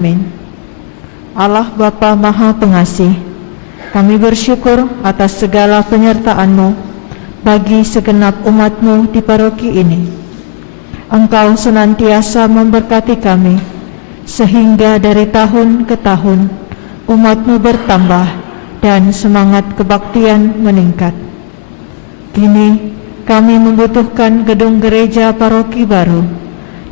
Amin. Allah Bapa Maha Pengasih, kami bersyukur atas segala penyertaan-Mu bagi segenap umat-Mu di paroki ini. Engkau senantiasa memberkati kami, sehingga dari tahun ke tahun umat-Mu bertambah dan semangat kebaktian meningkat. Kini kami membutuhkan gedung gereja paroki baru,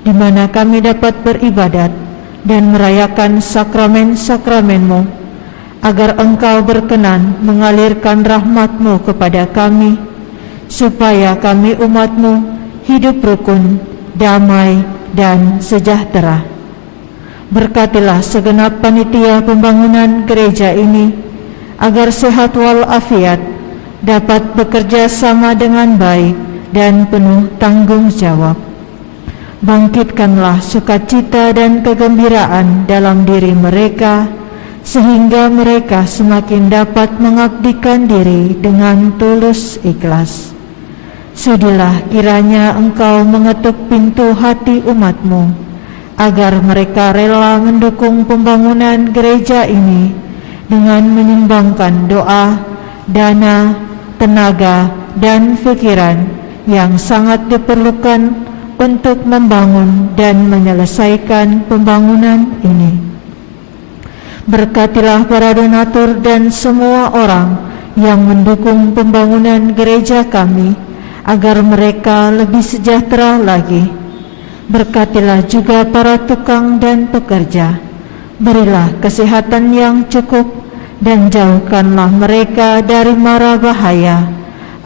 di mana kami dapat beribadat dan merayakan sakramen-sakramen-Mu, agar Engkau berkenan mengalirkan rahmat-Mu kepada kami, supaya kami umat-Mu hidup rukun, damai, dan sejahtera. Berkatilah segenap panitia pembangunan gereja ini, agar sehat walafiat, dapat bekerja sama dengan baik dan penuh tanggung jawab. Bangkitkanlah sukacita dan kegembiraan dalam diri mereka, sehingga mereka semakin dapat mengabdikan diri dengan tulus ikhlas. Sudilah kiranya Engkau mengetuk pintu hati umat-Mu, agar mereka rela mendukung pembangunan gereja ini dengan menyumbangkan doa, dana, tenaga, dan pikiran yang sangat diperlukan untuk membangun dan menyelesaikan pembangunan ini. Berkatilah para donatur dan semua orang yang mendukung pembangunan gereja kami, agar mereka lebih sejahtera lagi. Berkatilah juga para tukang dan pekerja. Berilah kesehatan yang cukup dan jauhkanlah mereka dari mara bahaya,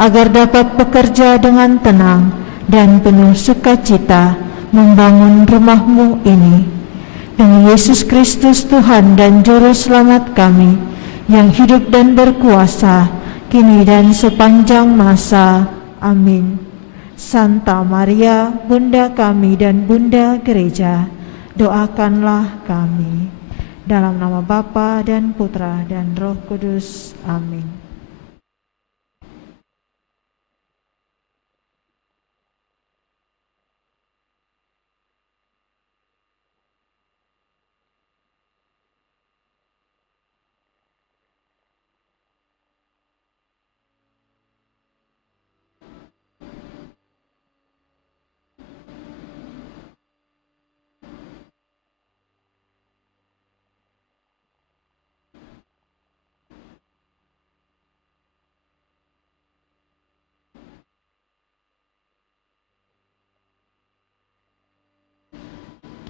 agar dapat bekerja dengan tenang dan penuh sukacita membangun rumah-Mu ini. Demi Yesus Kristus Tuhan dan Juru Selamat kami, yang hidup dan berkuasa kini dan sepanjang masa. Amin. Santa Maria, Bunda kami dan Bunda Gereja, doakanlah kami. Dalam nama Bapa dan Putra dan Roh Kudus. Amin.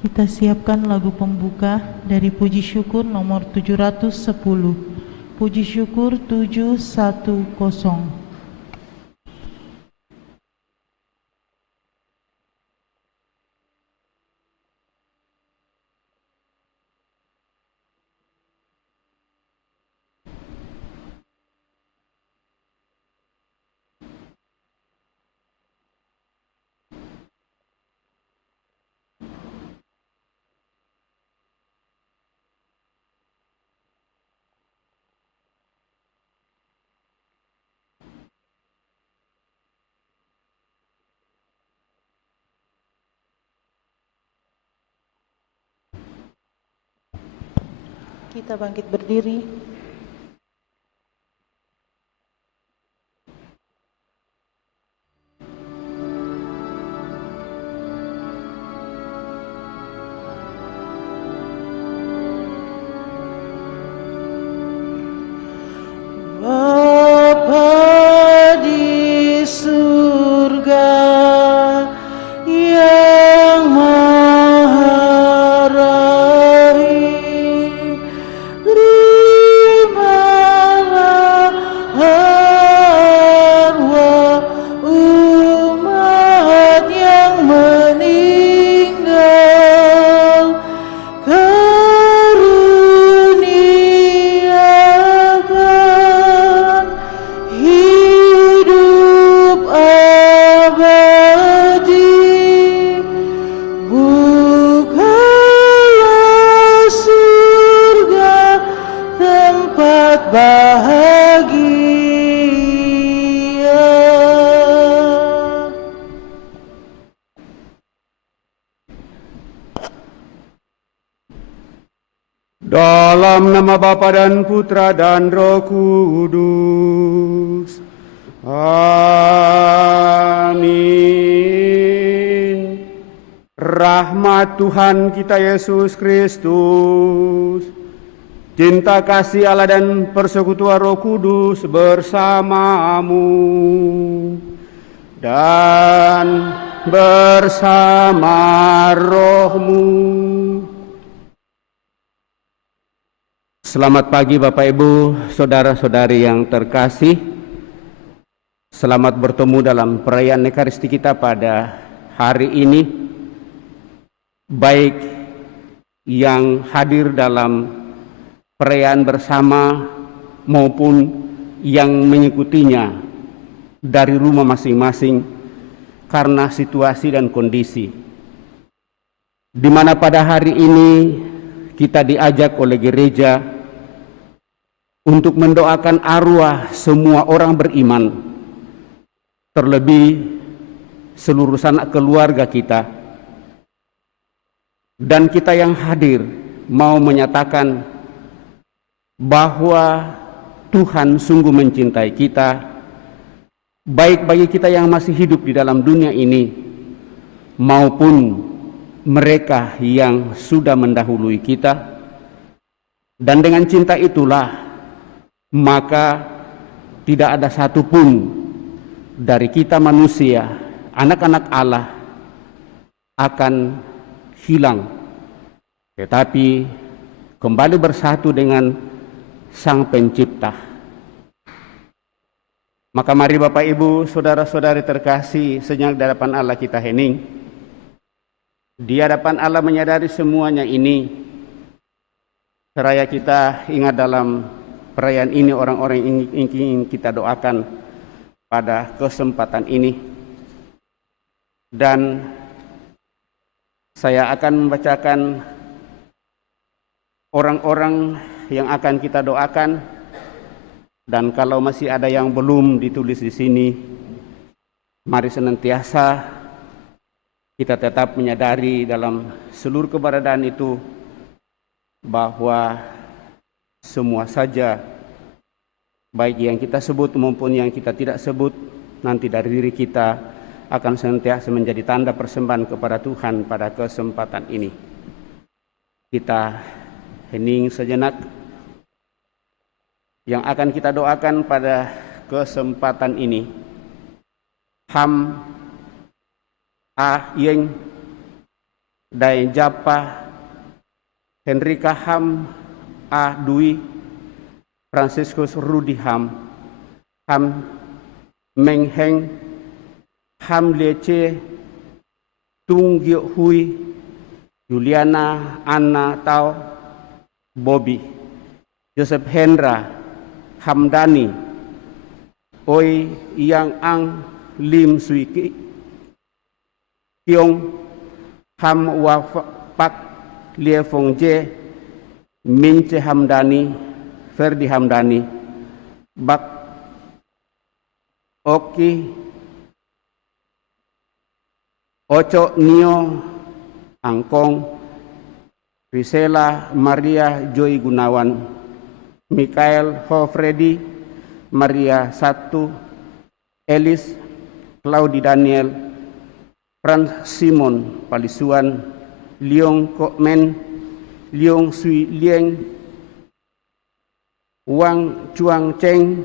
Kita siapkan lagu pembuka dari Puji Syukur nomor 710. Puji Syukur 710. Kita bangkit berdiri. Bapa di surga yang maha rahim, Dalam nama Bapa dan Putra dan Roh Kudus. Amin. Rahmat Tuhan kita Yesus Kristus, cinta kasih Allah dan persekutuan Roh Kudus bersamamu dan bersama rohmu. Selamat pagi Bapak Ibu, saudara-saudari yang terkasih. Selamat bertemu dalam perayaan Ekaristi kita pada hari ini. Baik yang hadir dalam perayaan bersama maupun yang mengikutinya dari rumah masing-masing karena situasi dan kondisi. Di mana pada hari ini kita diajak oleh gereja untuk mendoakan arwah semua orang beriman, terlebih seluruh sanak keluarga kita. Dan kita yang hadir mau menyatakan bahwa Tuhan sungguh mencintai kita, baik bagi kita yang masih hidup di dalam dunia ini maupun mereka yang sudah mendahului kita. Dan dengan cinta itulah maka tidak ada satupun dari kita manusia, anak-anak Allah, akan hilang, tetapi kembali bersatu dengan Sang Pencipta. Maka mari Bapak Ibu, saudara-saudari terkasih, sejenak di hadapan Allah kita hening. Di hadapan Allah menyadari semuanya ini, seraya kita ingat dalam perayaan ini orang-orang yang ingin kita doakan pada kesempatan ini. Dan saya akan membacakan orang-orang yang akan kita doakan, dan kalau masih ada yang belum ditulis di sini, mari senantiasa kita tetap menyadari dalam seluruh keberadaan itu bahwa semua saja, baik yang kita sebut maupun yang kita tidak sebut, nanti dari diri kita akan senantiasa menjadi tanda persembahan kepada Tuhan pada kesempatan ini. Kita hening sejenak. Yang akan kita doakan pada kesempatan ini, Ham A Yeng Dai Japa Henrika Ham A Dwi Franciscus Rudi Ham Ham Meng Heng Ham Lece Tung Gyo Hui Juliana Anna Tau Bobby Joseph Hendra Hamdani Oi Yang Ang Lim Sui Kiong Ham Wapak Lie Fong Je Mince Hamdani Ferdi Hamdani Bak Oki Oco Nio Angkong Risela Maria Joy Gunawan Mikael Hofredi Maria Satu Elis Claudi Daniel Franz Simon Palisuan Liong Kokmen Liong Sui Lieng Wang Chuang Cheng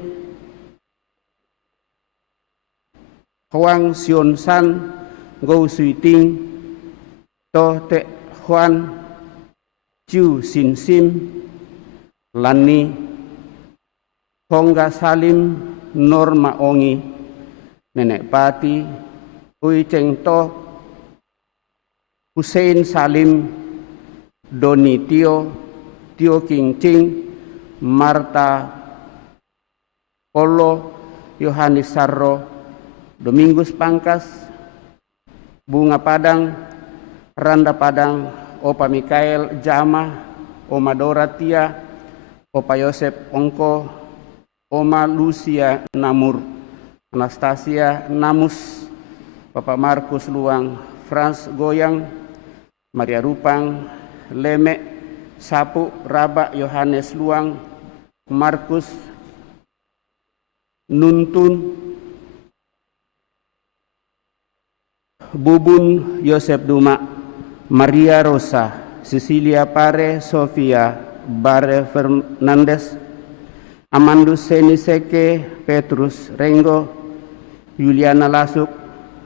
Huang Sion San Ngô Suy Tinh To Tệ Hoan Chu Sin Sim Lani Hongga Salim Norma Ongi Nenek Pati Ui Cheng To Hussein Salim Doni Tio Tio King Ching Marta Polo Yohanes Sarro Domingus Pangkas Bunga Padang, Randa Padang, Opa Mikael Jama, Oma Doratia, Opa Yosep Ongko, Oma Lucia Namur, Anastasia Namus, Bapak Markus Luang, Franz Goyang, Maria Rupang, Lemek, Sapu Raba Yohanes Luang, Markus Nuntun, Bubun Yosef Duma, Maria Rosa, Cecilia Pare, Sofia Bare Fernandes, Amandus Seniseke, Petrus Renggo, Juliana Lasuk,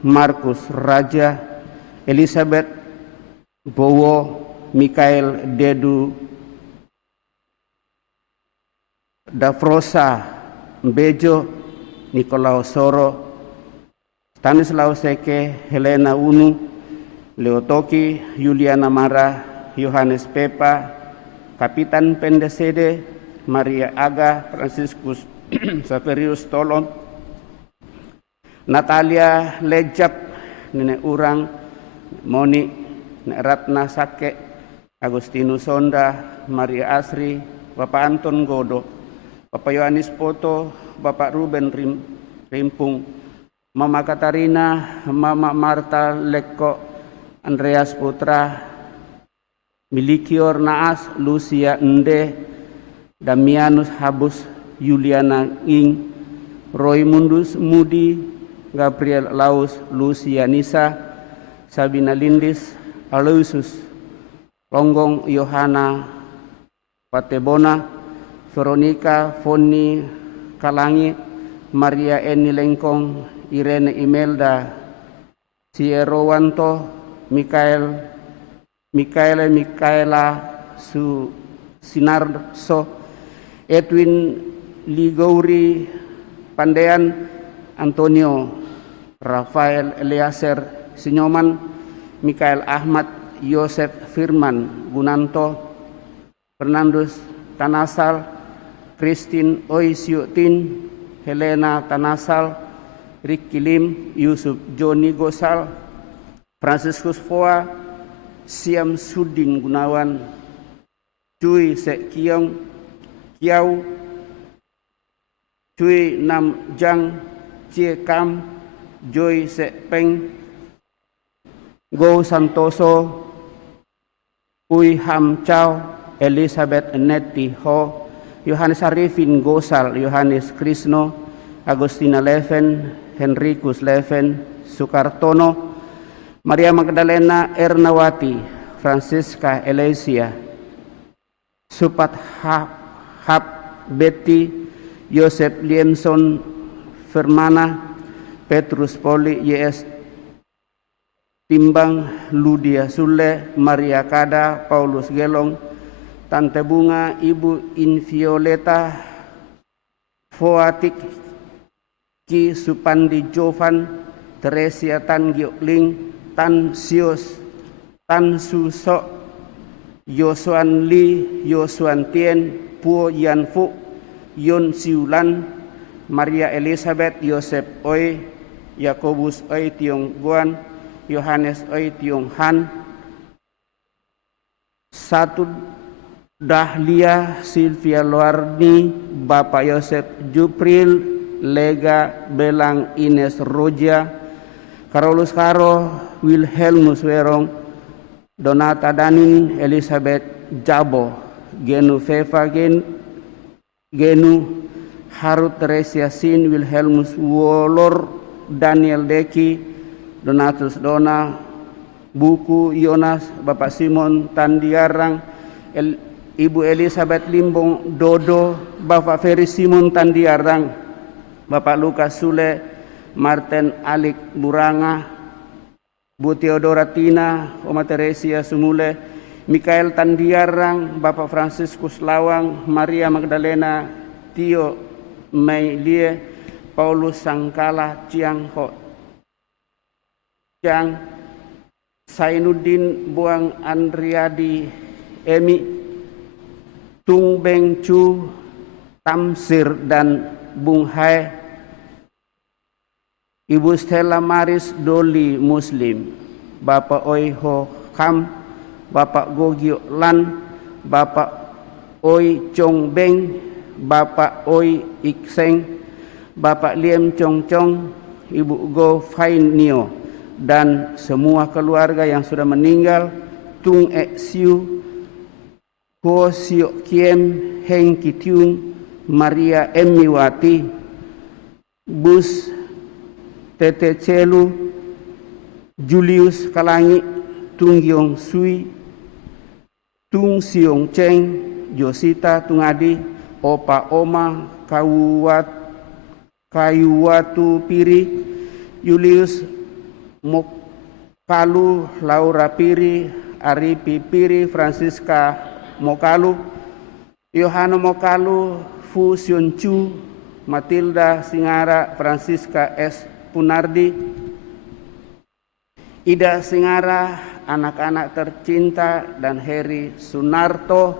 Markus Raja, Elizabeth Bowo, Mikael Dedu Dafrosa Bejo, Nikolaus Soro, Stanislaus Seke, Helena Unu, Leotoki, Juliana Mara, Yohanes Pepa, Kapitan Pendesede, Maria Aga, Franciscus Saverius Tolon, Natalia Lejap, Nenek Urang, Moni, Nek Ratna Sake, Agustinus Sonda, Maria Asri, Bapak Anton Godo, Bapak Yohanes Poto, Bapak Ruben Rimpung, Mama Katarina, Mama Marta Leko, Andreas Putra, Milikior Naas, Lucia Ende, Damianus Habus, Juliana Ing, Roy Mundus Mudi, Gabriel Laus, Lucia Nisa, Sabina Lindis, Aloysius Longgong, Yohana Patebona, Veronica Foni Kalangi, Maria Eni Lengkong, Irene Imelda, Sierowanto, Mikaela Sinarso, Edwin Ligouri Pandean, Antonio Rafael Eliaser Sinyoman, Mikael Ahmad, Yosef Firman Gunanto, Fernandus Tanasal, Christine Oisyutin, Helena Tanasal, Ricky Lim, Yusuf Joni Gosal, Franciscus Foa, Siam Sudin Gunawan, Cui Sek Kiau, Cui Nam Jang, Cie Kam, Joy Sek Peng, Go Santoso, Ui Ham Chow, Elizabeth Neti Ho, Yohanes Arifin Gosal, Yohanes Krisno, Agustina Leven, Henricus Leven, Sukartono, Maria Magdalena Ernawati, Francisca Elesia, Supat Hap Betty, Yosef Liemson Firmana, Petrus Poli YS Timbang, Ludia Sule, Maria Kada, Paulus Gelong, Tante Bunga, Ibu Invioleta, Foatik, Ki Supandi Jovan, Teresia Tan Giokling, Tan Sios, Tan Susok, Yosuan Li, Yosuan Tien, Puo Yan Fu, Yon Siulan, Maria Elizabeth, Yosef Oi, Yakobus Oi Tiong Guan, Yohanes Oi Tiong Han, Satu Dahlia Silvia Luarni, Bapak Yosef Jupril, Lega Belang Ines Roja, Carolus Caro, Wilhelmus Werong, Donata Danin, Elizabeth Jabo, Genu Feva Genu, Harut Teresia Sin, Wilhelmus Wolor, Daniel Deki, Donatus Dona, Buku Yonas, Bapak Simon Tandiarang, Ibu Elizabeth Limbong Dodo, Bapak Ferry Simon Tandiarang, Bapak Lukas Sule, Martin Alik Buranga, Bu Theodora Tina, Oma Teresia Sumule, Mikael Tandiarang, Bapak Franciscus Lawang, Maria Magdalena, Tio Meilie, Paulus Sangkala, Ciang Ho, Ciang, Sainuddin Buang Andriadi, Emi, Tung Beng Chu, Tamsir dan Bung Hai, Ibu Stella Maris Doli Muslim, Bapak Oi Ho Kam, Bapak Gogio Lan, Bapak Oi Chong Beng, Bapak Oi Ikseng, Bapak Liem Chong Chong, Ibu Go Fainio, dan semua keluarga yang sudah meninggal, Tung Ek Siu, Ho Siok Kiem Heng Kitiung Maria Emiwati Bus Tete Celu Julius Kalangi Tung Yong Sui Tung Siong Cheng Josita Tungadi Opa Oma Kayuwatu Piri Julius Mokalu Laura Piri Aripi Piri Francisca Mokalu Yohana Mokalu Fu Sion Chu Matilda Singara Francisca S. Punardi Ida Singara anak-anak tercinta dan Heri Sunarto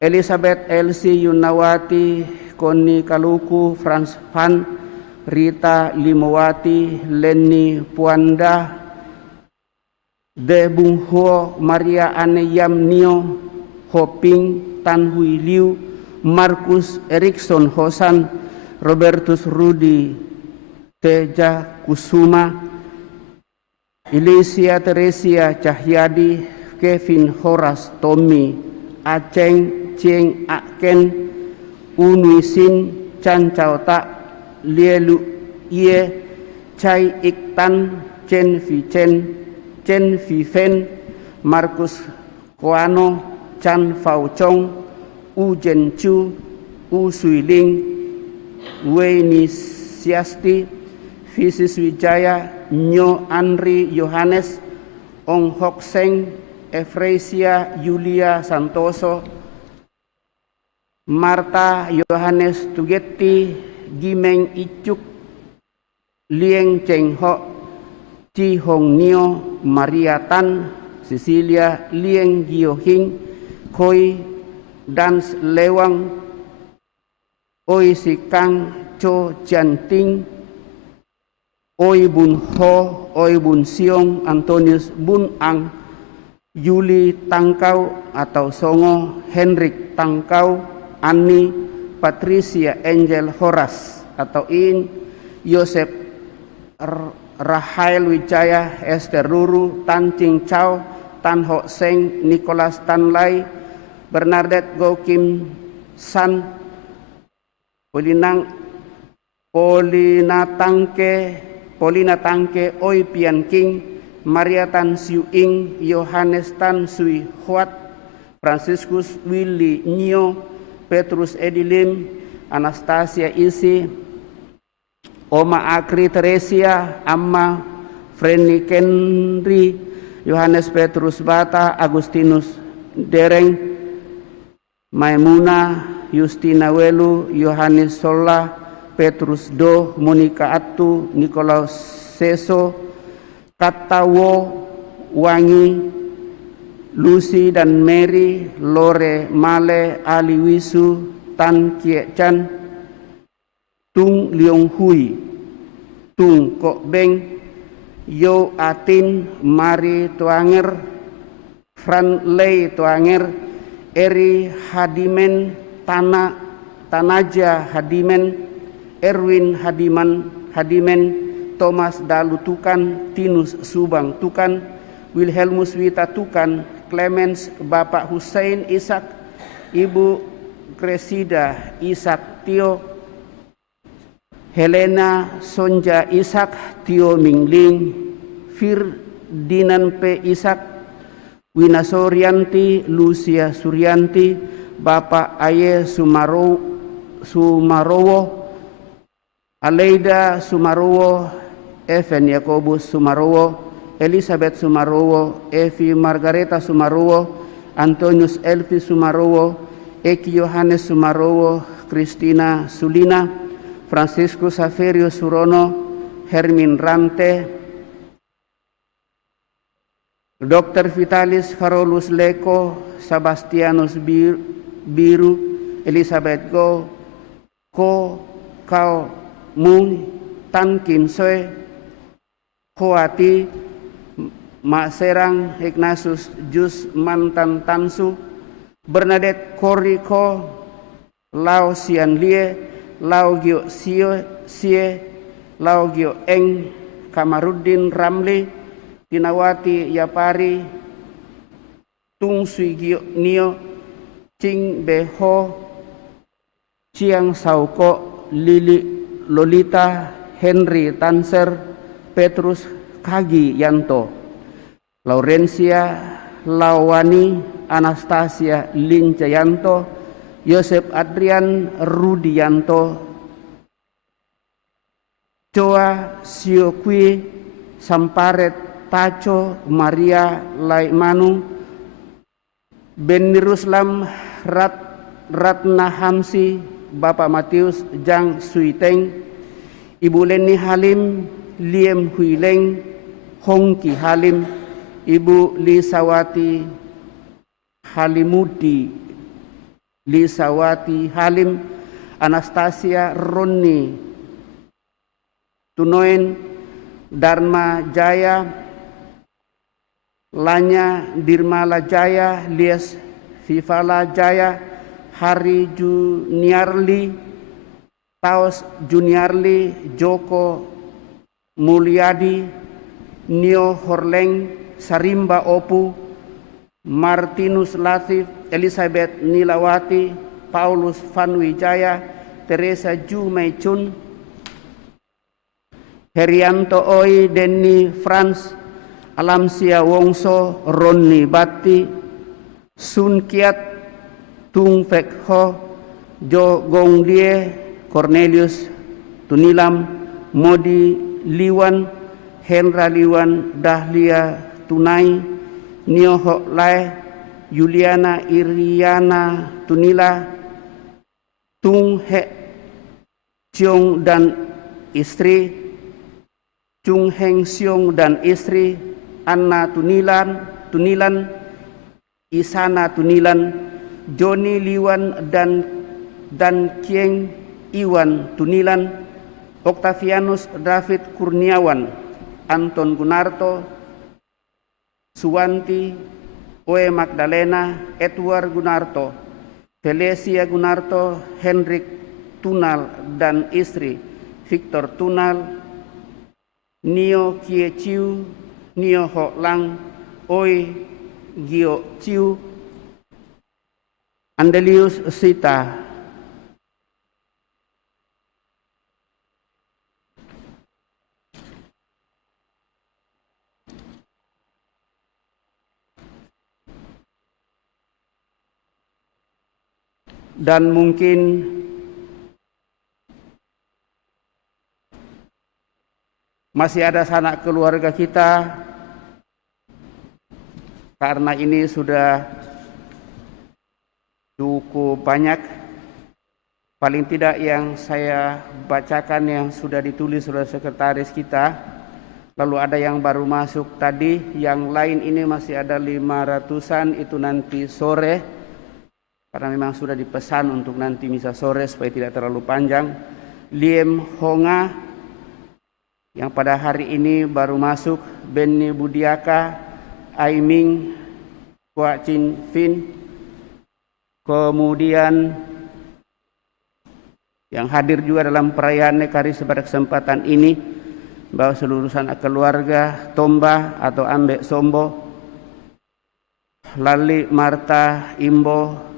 Elizabeth Elsie Yunawati Koni Kaluku Frans Van Rita Limowati Leni Puanda De Bung Ho Maria Ane Yam Nio Hoping Tan Hui Liu Markus Erikson Hosan Robertus Rudi Teja Kusuma Elysia Teresia Cahyadi Kevin Horas Tommy Aceng Cheng Aken Unui Sin Chan Chao Ta Lielu Ye Chai Iktan Chen Fi Fen Markus Koano Chan Fao Chong U Jen Chu U Sui Ling Wei Ni Siasti Fisis Wijaya Nyo Andri Yohanes Ong Hok Seng Efresia Yulia Santoso Marta Yohanes Tugetti Gimeng Icuk Lieng Cheng Ho Chi Hong Nio Maria Tan Cecilia Lieng Gio Hing Koi Dans Lewang Oi Sikang Cho Jian Ting Oi Bun Ho, Oi Bun Siong, Antonius Bun Ang, Yuli Tangkau atau Songo, Henrik Tangkau, Ani, Patricia Angel Horas atau In, Yosep Rahael Wijaya, Esther Ruru, Tan Ching Chao, Tan Ho Seng, Nicholas Tan Lai, Bernadette Go Kim San, Polina Tangke, Oi Pian King, Maria Tan Siu Ing, Yohanes Tan Sui Huat, Franciscus Willy Nio, Petrus Edilim, Anastasia Isi, Oma Akri Teresia, Amma Frenny Kenri, Yohanes Petrus Bata, Agustinus Dereng, Maimuna, Justina Welu, Yohanes Sola, Petrus Do, Monica Atu, Nikolaus Seso, Katawo, Wangi, Lucy dan Mary, Lore Male, Ali Wisu, Tan Kie Chan, Tung Leong Hui, Tung Kok Beng, Yo Atin, Mari Tuanger, Fran Lei Tuanger, Eri Hadimen, Tanaja Hadimen, Erwin Hadimen, Thomas Dalu Tukan, Tinus Subang Tukan, Wilhelmus Wita Tukan, Clemens Bapak Hussein Ishak, Ibu Kresida Ishak Tio, Helena Sonja Ishak, Tio Mingling, Firdinan P. Ishak, Wina Suryanti, Lucia Suryanti, Bapak Aye Sumarowo, Aleida Sumarowo, Evan Yakobus Sumarowo, Elizabeth Sumarowo, Evi Margareta Sumarowo, Antonius Elvi Sumarowo, Eki Yohanes Sumarowo, Christina Sulina, Francisco Saverio Surono, Hermin Rante, Dr. Vitalis Carolus Leko, Sebastianus Biru, Elizabeth Go, Ko Kau Mung, Tan Kim Soe, Hoati, Mak Serang, Ignatius Jus Mantan Tansu, Bernadette Koriko, Lau Sian Lie, Lau Gio Sie, Lau Gio Eng, Kamarudin Ramli, Tinawati Yapari, Tung Sui Gio Nio, Ching Beho, Chiang Sauko, Lili Lolita, Henry Tanser, Petrus Kagi Yanto, Laurencia Lawani, Anastasia Lincayanto, Yosep Adrian Rudianto, Choa Siokwi, Samparet Taco, Maria Laimanu, Beni Ruslam, Ratna Hamsi, Bapak Matius Jang Suiteng, Ibu Leni Halim, Liem Huileng, Hongki Halim, Ibu Lisawati Halimudi, Lisawati Halim, Anastasia Roni Tunoen, Dharma Jaya, Lanya Dirmala Jaya, Lies Vivala Jaya, Hari Juniarli, Taos Juniarli, Joko Mulyadi, Nio Horleng, Sarimba Opu, Martinus Latif, Elizabeth Nilawati, Paulus Vanwijaya, Teresa Ju Meichun, Herianto Oi, Denny Frans, Alamsia Wongso, Ronni Batti, Sun Kiat, Tung Fek Ho, Jo Gong Lie, Cornelius Tunilam, Modi Liwan, Henra Liwan, Dahlia Tunai, Nio Ho Lai, Juliana Iriana Tunila, Tung He Ciong dan istri, Chung Heng Siong dan istri, Anna Tunilan, Isana Tunilan, Joni Liwan dan Kieng Iwan Tunilan, Octavianus David Kurniawan, Anton Gunarto, Suwanti, Oe Magdalena, Edward Gunarto, Felicia Gunarto, Henrik Tunal dan istri, Victor Tunal, Nio Kie Chiu, Nio Ho Lang, Oi Gio Chiu, Andelius Sita, dan mungkin masih ada sanak keluarga kita, karena ini sudah cukup banyak. Paling tidak yang saya bacakan yang sudah ditulis oleh sekretaris kita, lalu ada yang baru masuk tadi, yang lain ini masih ada 500-an, itu nanti sore, karena memang sudah dipesan untuk nanti misa sore supaya tidak terlalu panjang. Liem Honga yang pada hari ini baru masuk, Benny Budiaka, Aiming, Kwa Chin Fin, kemudian yang hadir juga dalam perayaan Nekaris pada kesempatan ini, bahwa seluruh sanak keluarga Tomba atau Ambek Sombo, Lali Marta Imbo,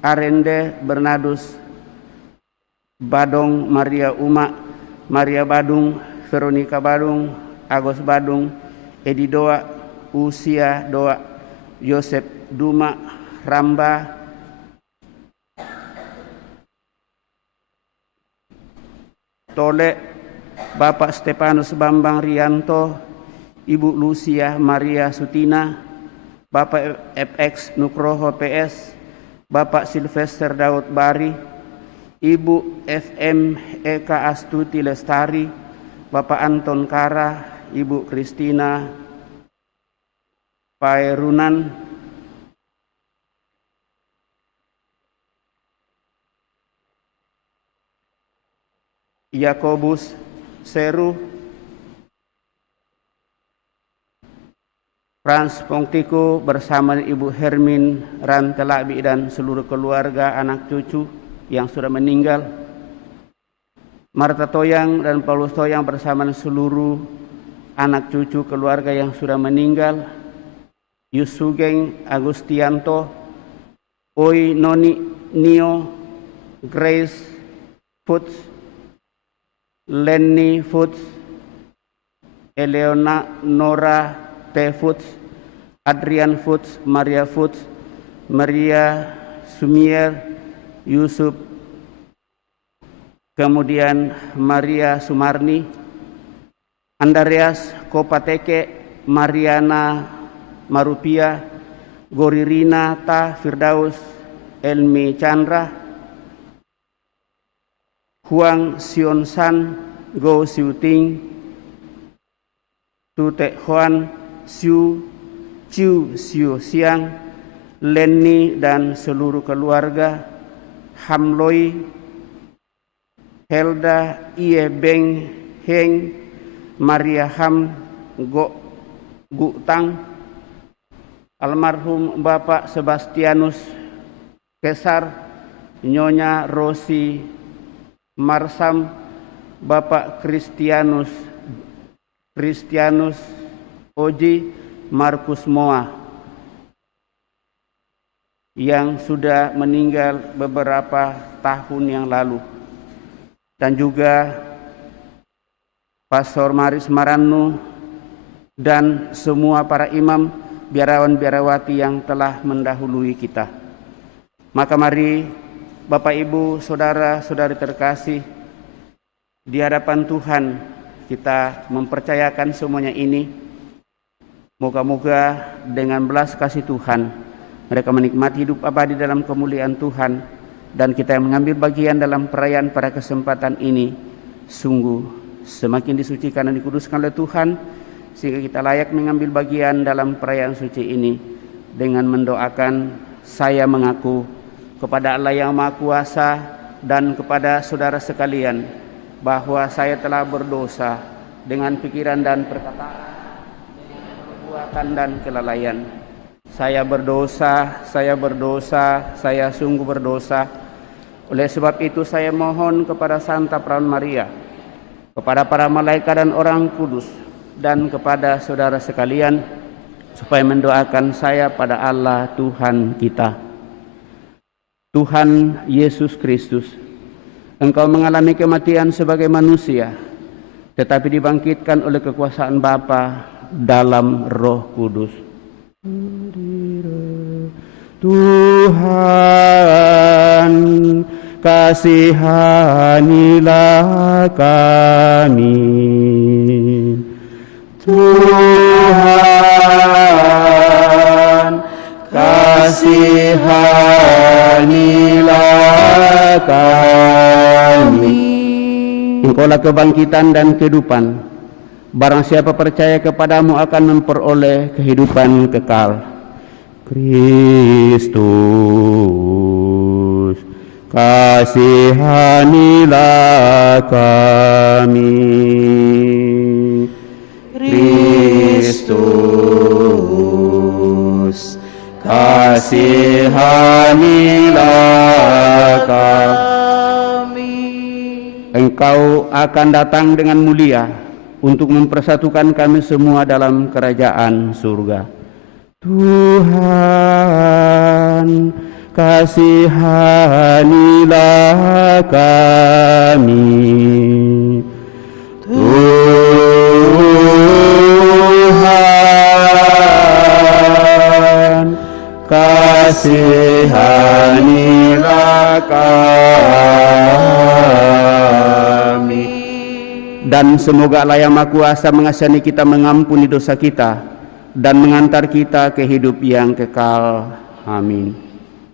Arende Bernadus, Badong Maria Uma, Maria Badung, Veronica Badung, Agos Badung, Edi Doa, Usia Doa, Yosep Duma, Ramba, Tole, Bapak Stepanus Bambang Rianto, Ibu Lucia Maria Sutina, Bapak FX Nukroho PS, Bapak Silvester Daud Bari, Ibu FM Eka Astuti Lestari, Bapak Anton Kara, Ibu Kristina Pairunan, Yakobus Seru, Frans Pongtiko bersama Ibu Hermin Rantelabi dan seluruh keluarga anak cucu yang sudah meninggal, Marta Toyang dan Paulus Toyang bersama seluruh anak cucu keluarga yang sudah meninggal, Yusugeng Agustianto, Oi Noni Nio Grace Foods, Lenny Foods, Eleona Nora T Foods, Adrian Foods, Maria Foods, Maria Sumier, Yusuf, kemudian Maria Sumarni, Andreas Kopateke, Mariana Marupia, Goririna Ta Firdaus, Elmi Chandra, Huang Sion San, Go Siu Ting, Tu Te Huan, Siu Ciu Siu Siang, Lenny dan seluruh keluarga, Hamloi, Helda, Ie Beng Heng, Maria Ham, Go Gutang, almarhum Bapak Sebastianus Kesar, Nyonya Rosi Marsam, Bapak Kristianus Oji Markus Moa yang sudah meninggal beberapa tahun yang lalu, dan juga Pastor Maris Maranu dan semua para imam, biarawan-biarawati yang telah mendahului kita. Maka mari Bapak Ibu, saudara-saudari terkasih, di hadapan Tuhan kita mempercayakan semuanya ini. Moga-moga dengan belas kasih Tuhan mereka menikmati hidup abadi dalam kemuliaan Tuhan, dan kita yang mengambil bagian dalam perayaan pada kesempatan ini sungguh semakin disucikan dan dikuduskan oleh Tuhan, sehingga kita layak mengambil bagian dalam perayaan suci ini dengan mendoakan, saya mengaku kepada Allah yang Maha Kuasa dan kepada saudara sekalian bahwa saya telah berdosa dengan pikiran dan perkataan, dengan perbuatan dan kelalaian. Saya berdosa, saya sungguh berdosa. Oleh sebab itu saya mohon kepada Santa Perawan Maria, kepada para malaikat dan orang kudus, dan kepada saudara sekalian, supaya mendoakan saya pada Allah Tuhan kita. Tuhan Yesus Kristus, Engkau mengalami kematian sebagai manusia, tetapi dibangkitkan oleh kekuasaan Bapa dalam Roh Kudus. Tuhan, kasihanilah kami. Tuhan, kasihanilah kami. Engkaulah kebangkitan dan kehidupan. Barang siapa percaya kepadamu akan memperoleh kehidupan kekal. Kristus, kasihanilah kami. Kristus, kasihanilah kami. Engkau akan datang dengan mulia untuk mempersatukan kami semua dalam kerajaan surga. Tuhan, kasihanilah kami. Tuhan, kasihanilah kami. Dan semoga Allah yang Maha Kuasa mengasihani kita, mengampuni dosa kita, dan mengantar kita ke hidup yang kekal. Amin.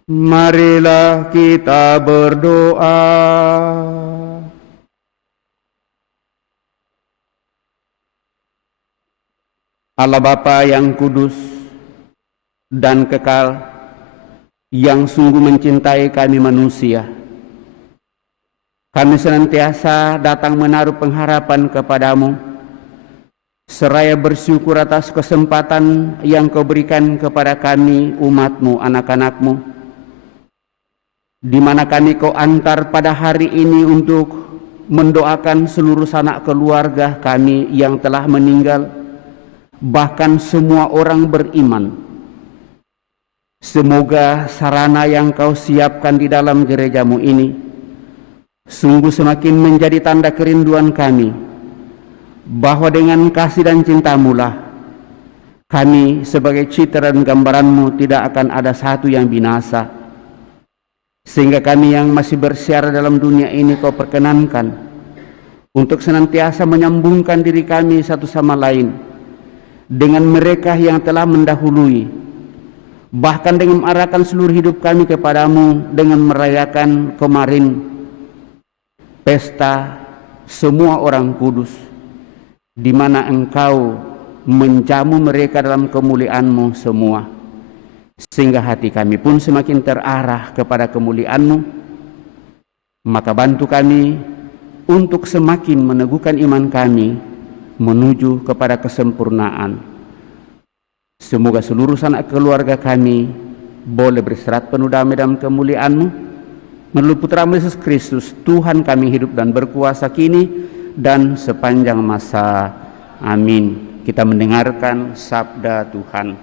Marilah kita berdoa. Allah Bapa yang kudus dan kekal, yang sungguh mencintai kami manusia, kami senantiasa datang menaruh pengharapan kepadamu, seraya bersyukur atas kesempatan yang Kau berikan kepada kami, umat-Mu, anak-anak-Mu, di mana kami Kau antar pada hari ini untuk mendoakan seluruh sanak keluarga kami yang telah meninggal, bahkan semua orang beriman, Semoga sarana yang Kau siapkan di dalam gerejamu ini sungguh semakin menjadi tanda kerinduan kami, bahwa dengan kasih dan cinta-Mu lah kami sebagai citra dan gambaran-Mu tidak akan ada satu yang binasa, sehingga kami yang masih bersiar dalam dunia ini Kau perkenankan untuk senantiasa menyambungkan diri kami satu sama lain dengan mereka yang telah mendahului, bahkan dengan mengarahkan seluruh hidup kami kepadamu dengan merayakan kemarin pesta semua orang kudus, di mana Engkau menjamu mereka dalam kemuliaan-Mu semua, sehingga hati kami pun semakin terarah kepada kemuliaan-Mu. Maka bantu kami untuk semakin meneguhkan iman kami menuju kepada kesempurnaan. Semoga seluruh sanak keluarga kami boleh beristirahat penuh damai dalam kemuliaan-Mu, melalui Putra-Mu Yesus Kristus, Tuhan kami hidup dan berkuasa kini dan sepanjang masa. Amin. Kita mendengarkan sabda Tuhan.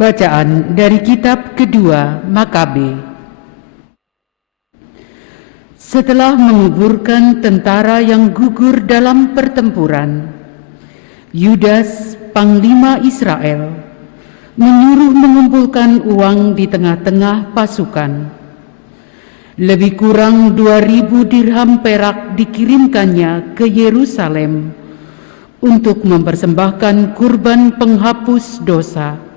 Bacaan dari kitab kedua Makabe. Setelah menguburkan tentara yang gugur dalam pertempuran, Yudas, panglima Israel, menyuruh mengumpulkan uang di tengah-tengah pasukan. Lebih kurang 2.000 dirham perak dikirimkannya ke Yerusalem untuk mempersembahkan kurban penghapus dosa.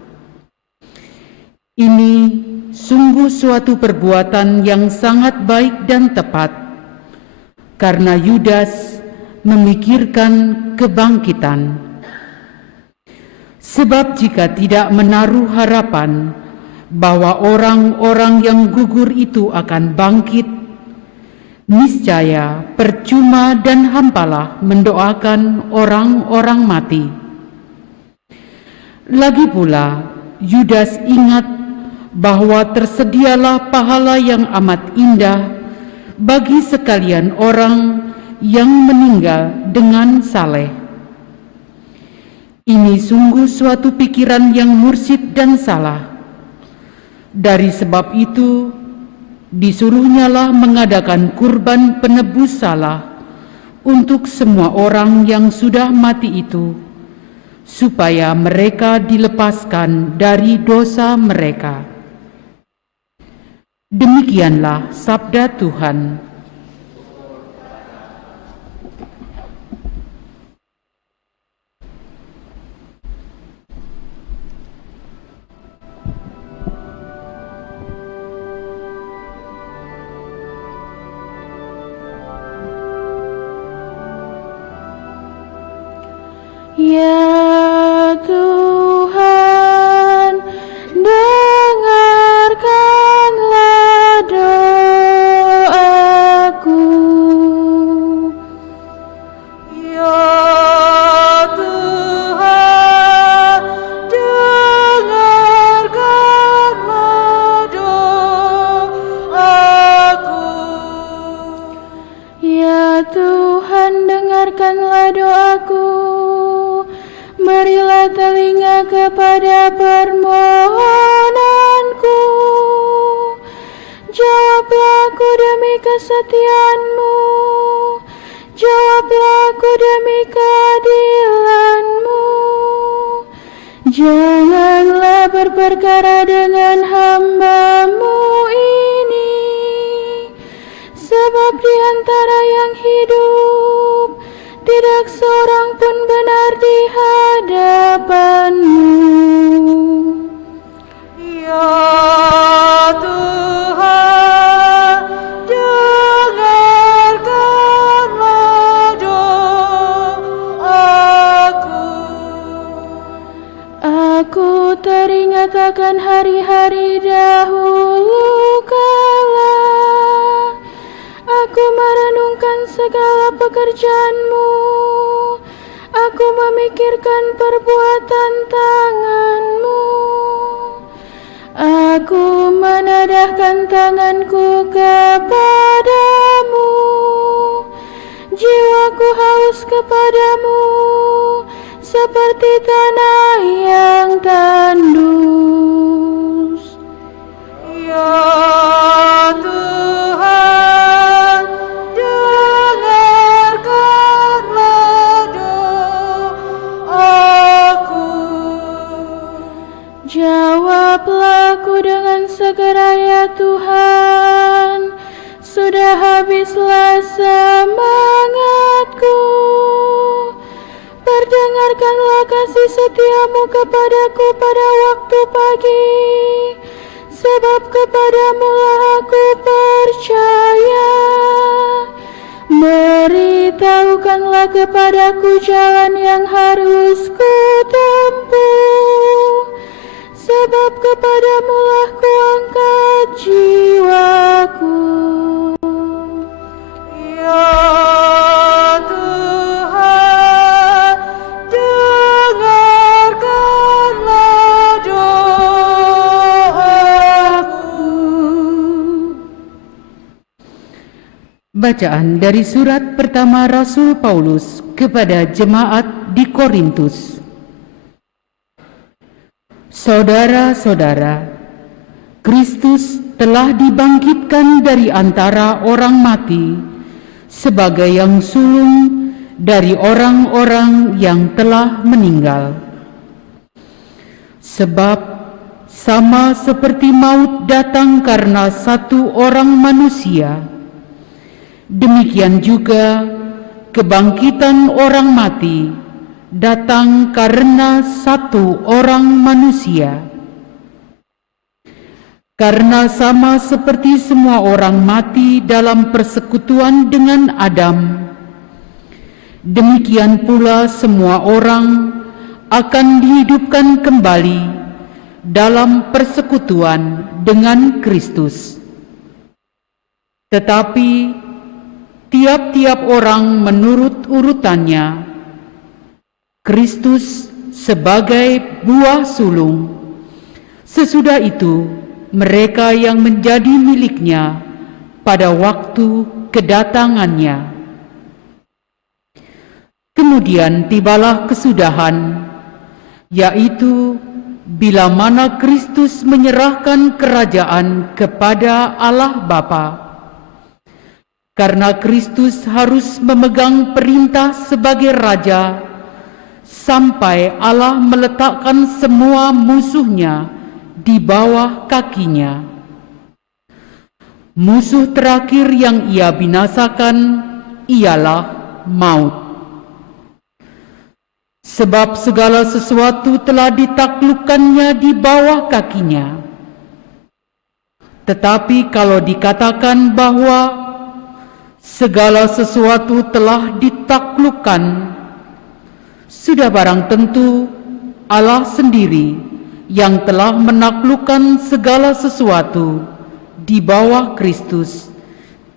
Ini sungguh suatu perbuatan yang sangat baik dan tepat, karena Yudas memikirkan kebangkitan. Sebab jika tidak menaruh harapan bahwa orang-orang yang gugur itu akan bangkit, niscaya percuma dan hampalah mendoakan orang-orang mati. Lagi pula, Yudas ingat bahwa tersedialah pahala yang amat indah bagi sekalian orang yang meninggal dengan saleh. Ini sungguh suatu pikiran yang mursyid dan salah. Dari sebab itu, disuruhnyalah mengadakan kurban penebus salah untuk semua orang yang sudah mati itu, supaya mereka dilepaskan dari dosa mereka. Demikianlah sabda Tuhan. Ya Tuhan, dengarkanlah doaku. Ya Tuhan, dengarkanlah doaku. Ya Tuhan, dengarkanlah doaku. Berilah telinga kepada permohonanku. Jawablah aku demi kesetiaan-Mu. Jawablah aku demi keadilan-Mu. Janganlah berperkara dengan hamba-Mu ini, sebab di antara yang hidup tidak seorang pun benar di hadapan-Mu. Ya Tuhan, dengarkanlah doaku. Aku teringat akan hari-hari dahulu kala, akan segala pekerjaanmu. Aku memikirkan perbuatan tanganmu. Aku menadahkan tanganku kepadamu. Jiwaku haus kepadamu, seperti tanah yang tandus. Ya Tuhan, dengarkanlah doaku. Jawablah aku dengan segera ya Tuhan, sudah habislah semangatku. Perdengarkanlah kasih setiamu kepadaku pada waktu pagi, sebab kepadamu lah aku percaya. Beritahukanlah kepadaku jalan yang harus ku tempuh, sebab kepadamu lah ku angkat jiwaku. Ya Tuhan, dengarkanlah doaku. Bacaan dari surat pertama Rasul Paulus kepada jemaat di Korintus. Saudara-saudara, Kristus telah dibangkitkan dari antara orang mati sebagai yang sulung dari orang-orang yang telah meninggal. Sebab sama seperti maut datang karena satu orang manusia, demikian juga kebangkitan orang mati datang karena satu orang manusia. Karena sama seperti semua orang mati dalam persekutuan dengan Adam, demikian pula semua orang akan dihidupkan kembali dalam persekutuan dengan Kristus. Tetapi tiap-tiap orang menurut urutannya: Kristus sebagai buah sulung, sesudah itu mereka yang menjadi miliknya pada waktu kedatangannya. Kemudian tibalah kesudahan, yaitu bila mana Kristus menyerahkan kerajaan kepada Allah Bapa. Karena Kristus harus memegang perintah sebagai Raja sampai Allah meletakkan semua musuhnya di bawah kakinya. Musuh terakhir yang ia binasakan ialah maut. Sebab segala sesuatu telah ditaklukkannya di bawah kakinya. Tetapi kalau dikatakan bahwa segala sesuatu telah ditaklukkan, sudah barang tentu Allah sendiri yang telah menaklukkan segala sesuatu di bawah Kristus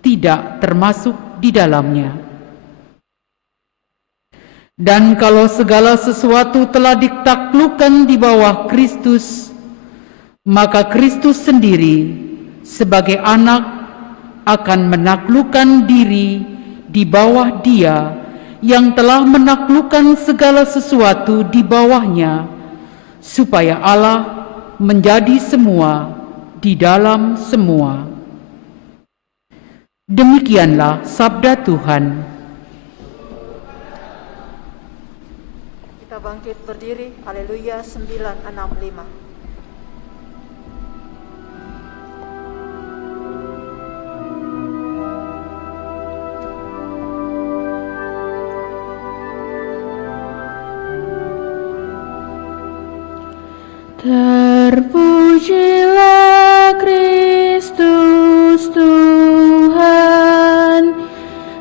tidak termasuk di dalamnya. Dan kalau segala sesuatu telah ditaklukkan di bawah Kristus, maka Kristus sendiri sebagai anak akan menaklukkan diri di bawah Dia yang telah menaklukkan segala sesuatu di bawahnya, supaya Allah menjadi semua di dalam semua. Demikianlah sabda Tuhan. Kita bangkit berdiri, haleluya 965. Terpujilah Kristus Tuhan,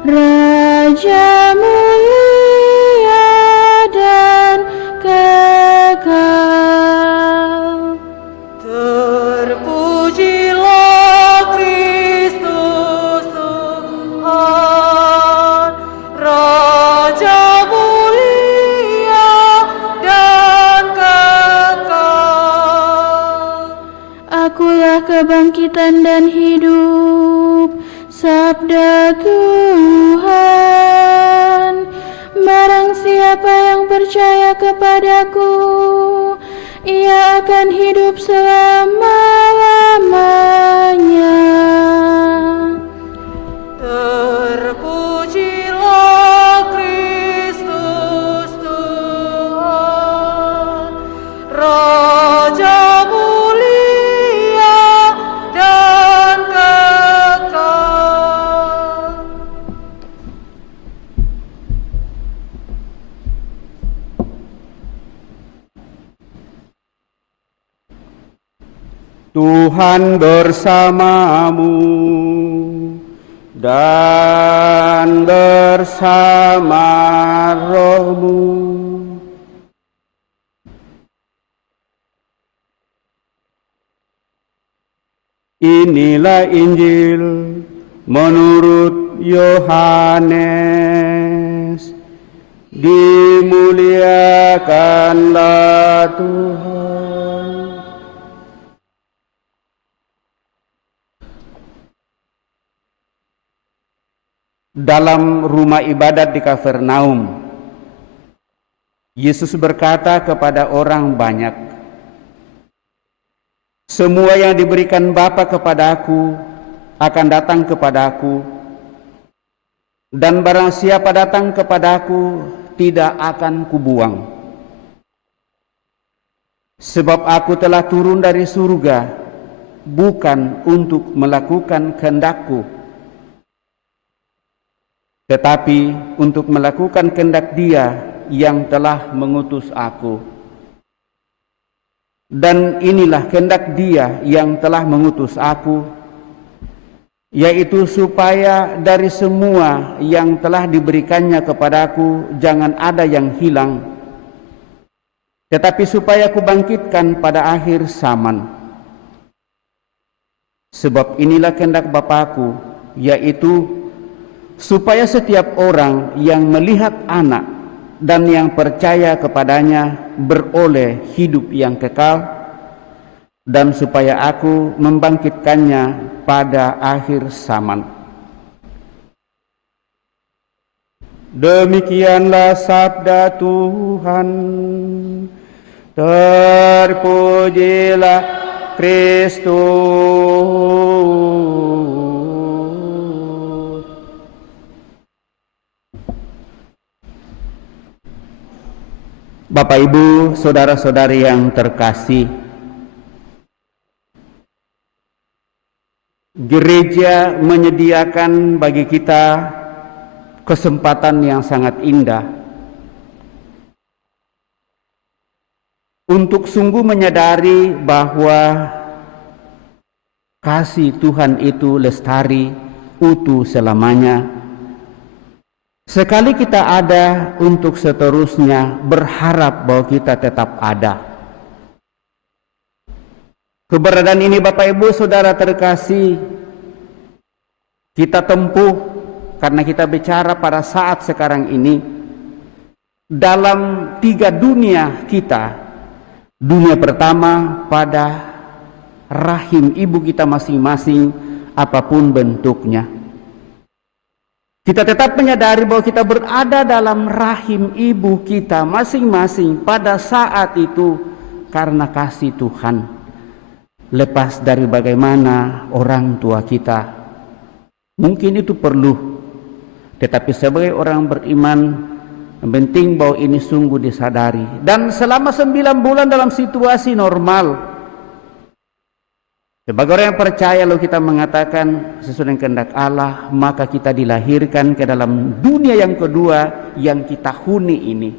Raja mulia dan kekal. Terpujilah Kristus Tuhan, kebangkitan dan hidup. Sabda Tuhan. Barang siapa yang percaya kepadaku, ia akan hidup selama-lamanya. Terpujilah Kristus Tuhan, Raja mulia dan kekal. Tuhan bersamamu dan bersama rohmu. Inilah Injil menurut Yohanes. Dimuliakanlah Tuhan. Dalam rumah ibadat di Kapernaum, Yesus berkata kepada orang banyak, "Semua yang diberikan Bapa kepadaku akan datang kepadaku, dan barang siapa datang kepadaku tidak akan kubuang. Sebab aku telah turun dari surga bukan untuk melakukan kehendakku, tetapi untuk melakukan kehendak Dia yang telah mengutus aku. Dan inilah kehendak Dia yang telah mengutus aku, yaitu supaya dari semua yang telah diberikannya kepadaku jangan ada yang hilang, tetapi supaya aku bangkitkan pada akhir zaman. Sebab inilah kehendak Bapa-Ku, yaitu supaya setiap orang yang melihat Anak dan yang percaya kepadanya beroleh hidup yang kekal, dan supaya aku membangkitkannya pada akhir zaman." Demikianlah sabda Tuhan. Terpujilah Kristus. Bapak, Ibu, saudara-saudari yang terkasih, gereja menyediakan bagi kita kesempatan yang sangat indah untuk sungguh menyadari bahwa kasih Tuhan itu lestari, utuh selamanya. Sekali kita ada, untuk seterusnya berharap bahwa kita tetap ada. Keberadaan ini, Bapak Ibu Saudara terkasih, kita tempuh karena kita bicara pada saat sekarang ini dalam 3 dunia kita. Dunia pertama pada rahim ibu kita masing-masing, apapun bentuknya. Kita tetap menyadari bahwa kita berada dalam rahim ibu kita masing-masing pada saat itu karena kasih Tuhan. Lepas dari bagaimana orang tua kita, mungkin itu perlu. Tetapi sebagai orang beriman, yang penting bahwa ini sungguh disadari. Dan selama 9 bulan dalam situasi normal, sebagai orang yang percaya, lalu kita mengatakan sesuai dengan kehendak Allah, maka kita dilahirkan ke dalam dunia yang kedua yang kita huni ini.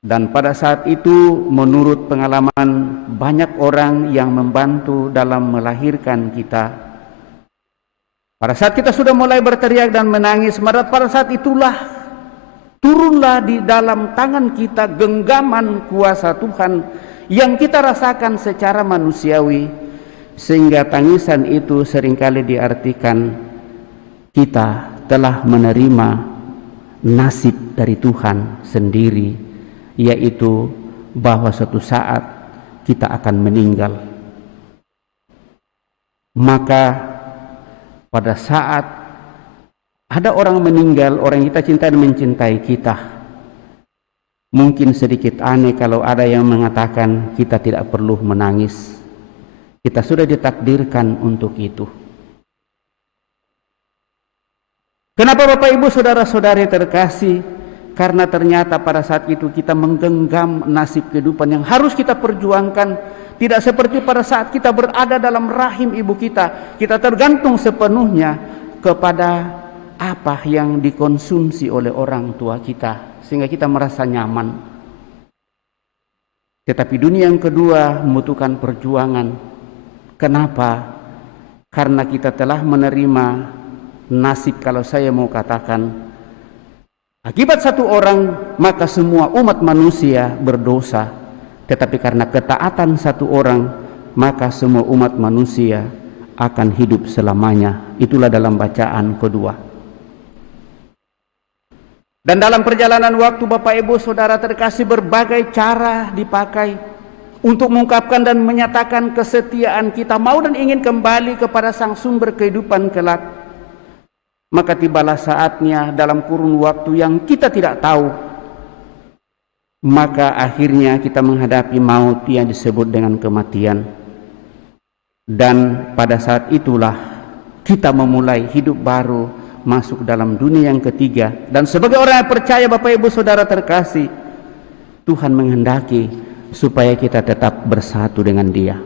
Dan pada saat itu, menurut pengalaman banyak orang yang membantu dalam melahirkan kita, pada saat kita sudah mulai berteriak dan menangis, pada saat itulah turunlah di dalam tangan kita genggaman kuasa Tuhan yang kita rasakan secara manusiawi, sehingga tangisan itu seringkali diartikan kita telah menerima nasib dari Tuhan sendiri, yaitu bahwa suatu saat kita akan meninggal. Maka pada saat ada orang meninggal, orang yang kita cintai dan mencintai kita, mungkin sedikit aneh kalau ada yang mengatakan kita tidak perlu menangis. Kita sudah ditakdirkan untuk itu. Kenapa Bapak Ibu Saudara-saudari terkasih? Karena ternyata pada saat itu kita menggenggam nasib kehidupan yang harus kita perjuangkan. Tidak seperti pada saat kita berada dalam rahim ibu kita. Kita tergantung sepenuhnya kepada apa yang dikonsumsi oleh orang tua kita, sehingga kita merasa nyaman. Tetapi dunia yang kedua membutuhkan perjuangan. Kenapa? Karena kita telah menerima nasib, kalau saya mau katakan, akibat satu orang maka semua umat manusia berdosa. Tetapi karena ketaatan satu orang maka semua umat manusia akan hidup selamanya. Itulah dalam bacaan kedua. Dan dalam perjalanan waktu Bapak Ibu Saudara terkasih, berbagai cara dipakai untuk mengungkapkan dan menyatakan kesetiaan kita mau dan ingin kembali kepada sang sumber kehidupan kelak. Maka tibalah saatnya dalam kurun waktu yang kita tidak tahu, maka akhirnya kita menghadapi maut yang disebut dengan kematian. Dan pada saat itulah kita memulai hidup baru, masuk dalam dunia yang ketiga. Dan sebagai orang yang percaya Bapak Ibu Saudara terkasih, Tuhan menghendaki supaya kita tetap bersatu dengan Dia.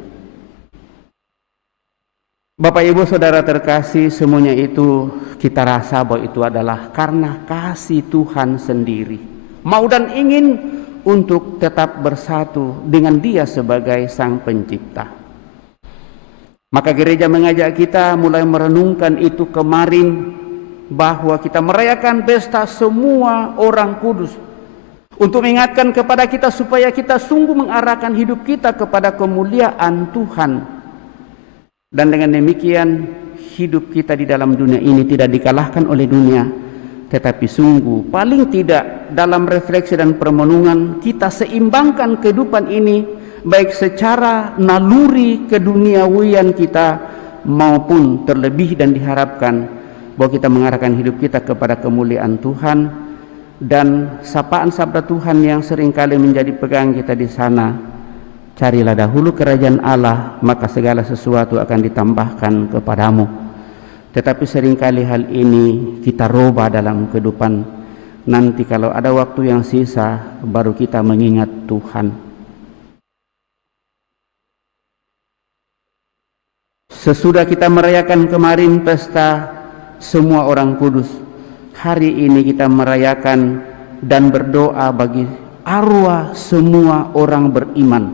Bapak Ibu Saudara terkasih, semuanya itu kita rasa bahwa itu adalah karena kasih Tuhan sendiri, mau dan ingin untuk tetap bersatu dengan Dia sebagai Sang Pencipta. Maka gereja mengajak kita mulai merenungkan itu kemarin, bahwa kita merayakan pesta semua orang kudus untuk mengingatkan kepada kita supaya kita sungguh mengarahkan hidup kita kepada kemuliaan Tuhan. Dan dengan demikian hidup kita di dalam dunia ini tidak dikalahkan oleh dunia, tetapi sungguh paling tidak dalam refleksi dan permenungan kita seimbangkan kehidupan ini, baik secara naluri keduniawian kita maupun terlebih dan diharapkan bahwa kita mengarahkan hidup kita kepada kemuliaan Tuhan. Dan sapaan sabda Tuhan yang seringkali menjadi pegangan kita di sana, carilah dahulu kerajaan Allah, maka segala sesuatu akan ditambahkan kepadamu. Tetapi seringkali hal ini kita roba dalam kehidupan. Nanti kalau ada waktu yang sisa, baru kita mengingat Tuhan. Sesudah kita merayakan kemarin pesta semua orang kudus, hari ini kita merayakan dan berdoa bagi arwah semua orang beriman.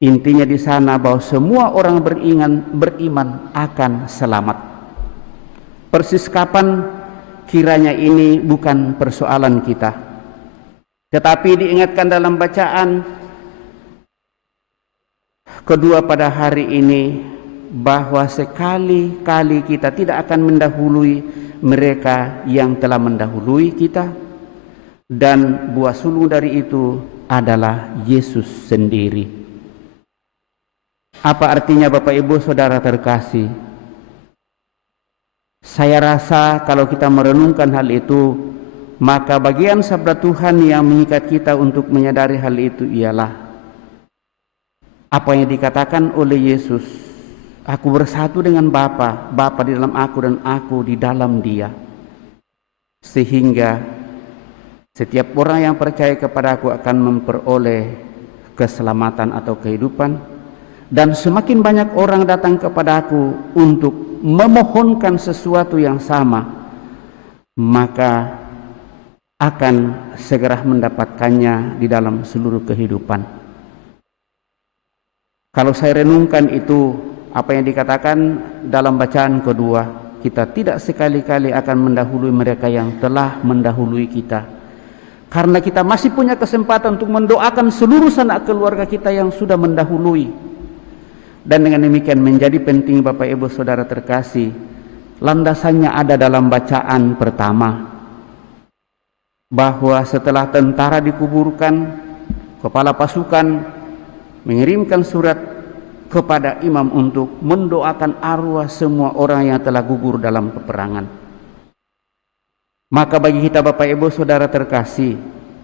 Intinya di sana bahwa semua orang beriman akan selamat. Persis kapan kiranya ini bukan persoalan kita, tetapi diingatkan dalam bacaan kedua pada hari ini, bahwa sekali-kali kita tidak akan mendahului mereka yang telah mendahului kita, dan buah sulung dari itu adalah Yesus sendiri. Apa artinya Bapak Ibu Saudara terkasih? Saya rasa kalau kita merenungkan hal itu, maka bagian sabda Tuhan yang mengikat kita untuk menyadari hal itu ialah apa yang dikatakan oleh Yesus, aku bersatu dengan Bapa, Bapa di dalam aku dan aku di dalam Dia. Sehingga setiap orang yang percaya kepada aku akan memperoleh keselamatan atau kehidupan. Dan semakin banyak orang datang kepada aku untuk memohonkan sesuatu yang sama, maka akan segera mendapatkannya di dalam seluruh kehidupan. Kalau saya renungkan itu, apa yang dikatakan dalam bacaan kedua, kita tidak sekali-kali akan mendahului mereka yang telah mendahului kita, karena kita masih punya kesempatan untuk mendoakan seluruh sanak keluarga kita yang sudah mendahului. Dan dengan demikian menjadi penting Bapak Ibu Saudara terkasih, landasannya ada dalam bacaan pertama, bahwa setelah tentara dikuburkan, kepala pasukan mengirimkan surat kepada imam untuk mendoakan arwah semua orang yang telah gugur dalam peperangan. Maka bagi kita Bapak Ibu Saudara terkasih,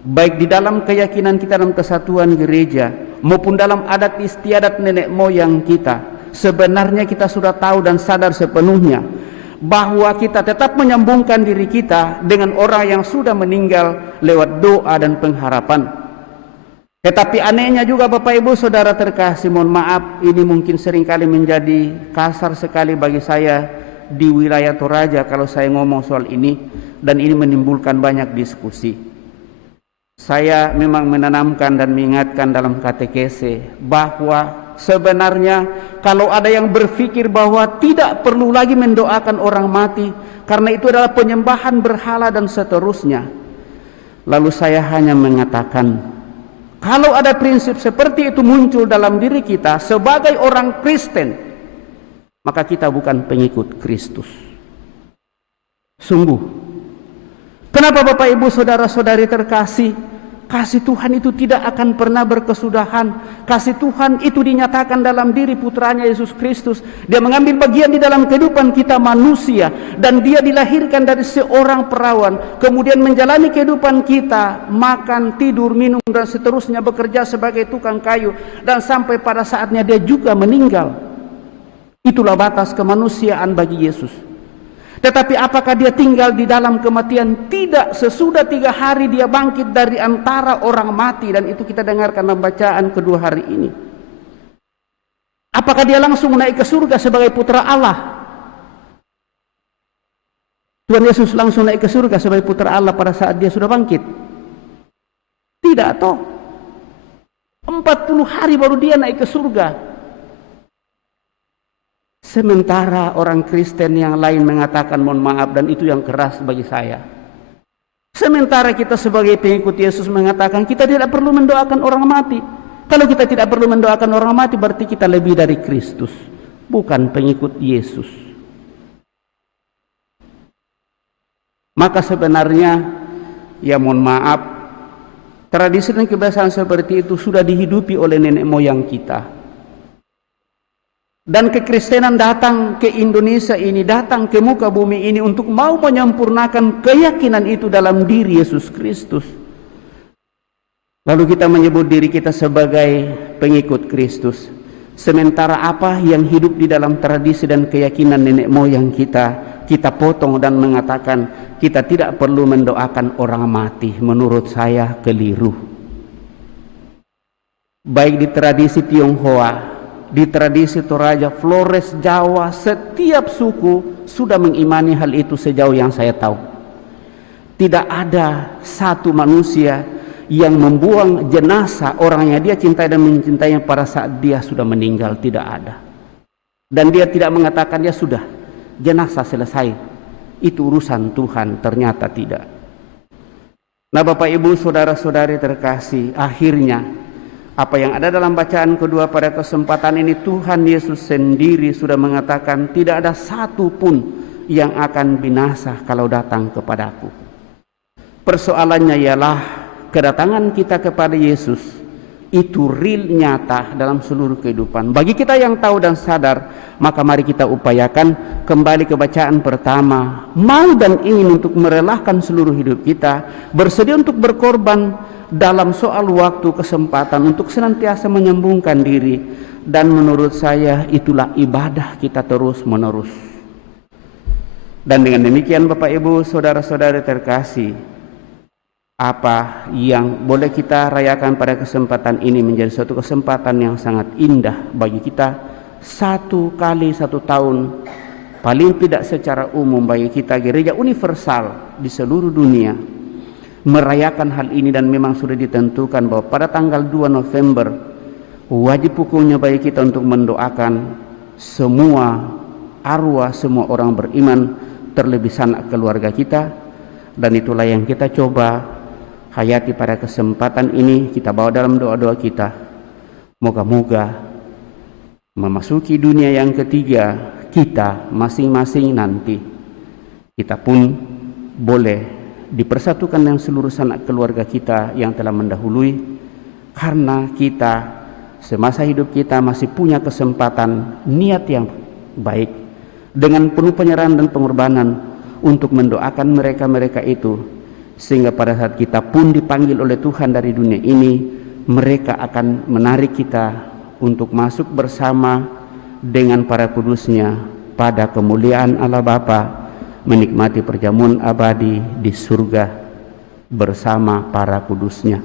baik di dalam keyakinan kita dalam kesatuan gereja maupun dalam adat istiadat nenek moyang kita, sebenarnya kita sudah tahu dan sadar sepenuhnya bahwa kita tetap menyambungkan diri kita dengan orang yang sudah meninggal lewat doa dan pengharapan. Tetapi anehnya juga Bapak Ibu Saudara terkasih, mohon maaf ini mungkin seringkali menjadi kasar sekali bagi saya di wilayah Toraja kalau saya ngomong soal ini, dan ini menimbulkan banyak diskusi. Saya memang menanamkan dan mengingatkan dalam katekese bahwa sebenarnya kalau ada yang berpikir bahwa tidak perlu lagi mendoakan orang mati karena itu adalah penyembahan berhala dan seterusnya, lalu saya hanya mengatakan, kalau ada prinsip seperti itu muncul dalam diri kita sebagai orang Kristen, maka kita bukan pengikut Kristus. Sungguh, kenapa Bapak Ibu Saudara-saudari terkasih, kasih Tuhan itu tidak akan pernah berkesudahan. Kasih Tuhan itu dinyatakan dalam diri putranya Yesus Kristus. Dia mengambil bagian di dalam kehidupan kita manusia, dan dia dilahirkan dari seorang perawan, kemudian menjalani kehidupan kita, makan, tidur, minum dan seterusnya, bekerja sebagai tukang kayu, dan sampai pada saatnya dia juga meninggal. Itulah batas kemanusiaan bagi Yesus. Tetapi apakah dia tinggal di dalam kematian? Tidak. Sesudah 3 hari dia bangkit dari antara orang mati, dan itu kita dengarkan dalam bacaan kedua hari ini. Apakah dia langsung naik ke surga sebagai putra Allah? Tuhan Yesus langsung naik ke surga sebagai putra Allah pada saat dia sudah bangkit? Tidak toh. 40 hari baru dia naik ke surga. Sementara orang Kristen yang lain mengatakan mohon maaf, dan itu yang keras bagi saya. Sementara kita sebagai pengikut Yesus mengatakan kita tidak perlu mendoakan orang mati. Kalau kita tidak perlu mendoakan orang mati, berarti kita lebih dari Kristus, bukan pengikut Yesus. Maka sebenarnya, ya mohon maaf, tradisi dan kebiasaan seperti itu sudah dihidupi oleh nenek moyang kita. Dan kekristenan datang ke Indonesia ini, datang ke muka bumi ini untuk mau menyempurnakan keyakinan itu dalam diri Yesus Kristus. Lalu kita menyebut diri kita sebagai pengikut Kristus. Sementara apa yang hidup di dalam tradisi dan keyakinan nenek moyang kita potong dan mengatakan kita tidak perlu mendoakan orang mati. Menurut saya keliru. Baik di tradisi Tionghoa, di tradisi Toraja, Flores, Jawa, setiap suku sudah mengimani hal itu sejauh yang saya tahu. Tidak ada satu manusia yang membuang jenazah orang yang dia cintai dan mencintainya pada saat dia sudah meninggal. Tidak ada. Dan dia tidak mengatakan ya sudah, jenazah selesai, itu urusan Tuhan. Ternyata tidak. Nah Bapak Ibu Saudara-saudari terkasih, akhirnya apa yang ada dalam bacaan kedua pada kesempatan ini, Tuhan Yesus sendiri sudah mengatakan tidak ada satu pun yang akan binasa kalau datang kepadaku. Persoalannya ialah kedatangan kita kepada Yesus itu real, nyata dalam seluruh kehidupan. Bagi kita yang tahu dan sadar, maka mari kita upayakan kembali ke bacaan pertama, mau dan ingin untuk merelakan seluruh hidup kita, bersedia untuk berkorban dalam soal waktu, kesempatan untuk senantiasa menyambungkan diri. Dan menurut saya itulah ibadah kita terus menerus. Dan dengan demikian Bapak Ibu Saudara-saudari terkasih, apa yang boleh kita rayakan pada kesempatan ini menjadi suatu kesempatan yang sangat indah bagi kita. 1 kali 1 tahun, paling tidak secara umum bagi kita gereja universal di seluruh dunia merayakan hal ini, dan memang sudah ditentukan bahwa pada tanggal 2 November wajib hukumnya bagi kita untuk mendoakan semua arwah semua orang beriman, terlebih sanak keluarga kita. Dan itulah yang kita coba hayati pada kesempatan ini, kita bawa dalam doa-doa kita. Moga-moga memasuki dunia yang ketiga kita masing-masing nanti, kita pun boleh dipersatukan dengan seluruh sanak keluarga kita yang telah mendahului, karena kita semasa hidup kita masih punya kesempatan niat yang baik dengan penuh penyerahan dan pengorbanan untuk mendoakan mereka-mereka itu, sehingga pada saat kita pun dipanggil oleh Tuhan dari dunia ini, mereka akan menarik kita untuk masuk bersama dengan para kudusnya pada kemuliaan Allah Bapa, menikmati perjamuan abadi di surga bersama para kudusnya.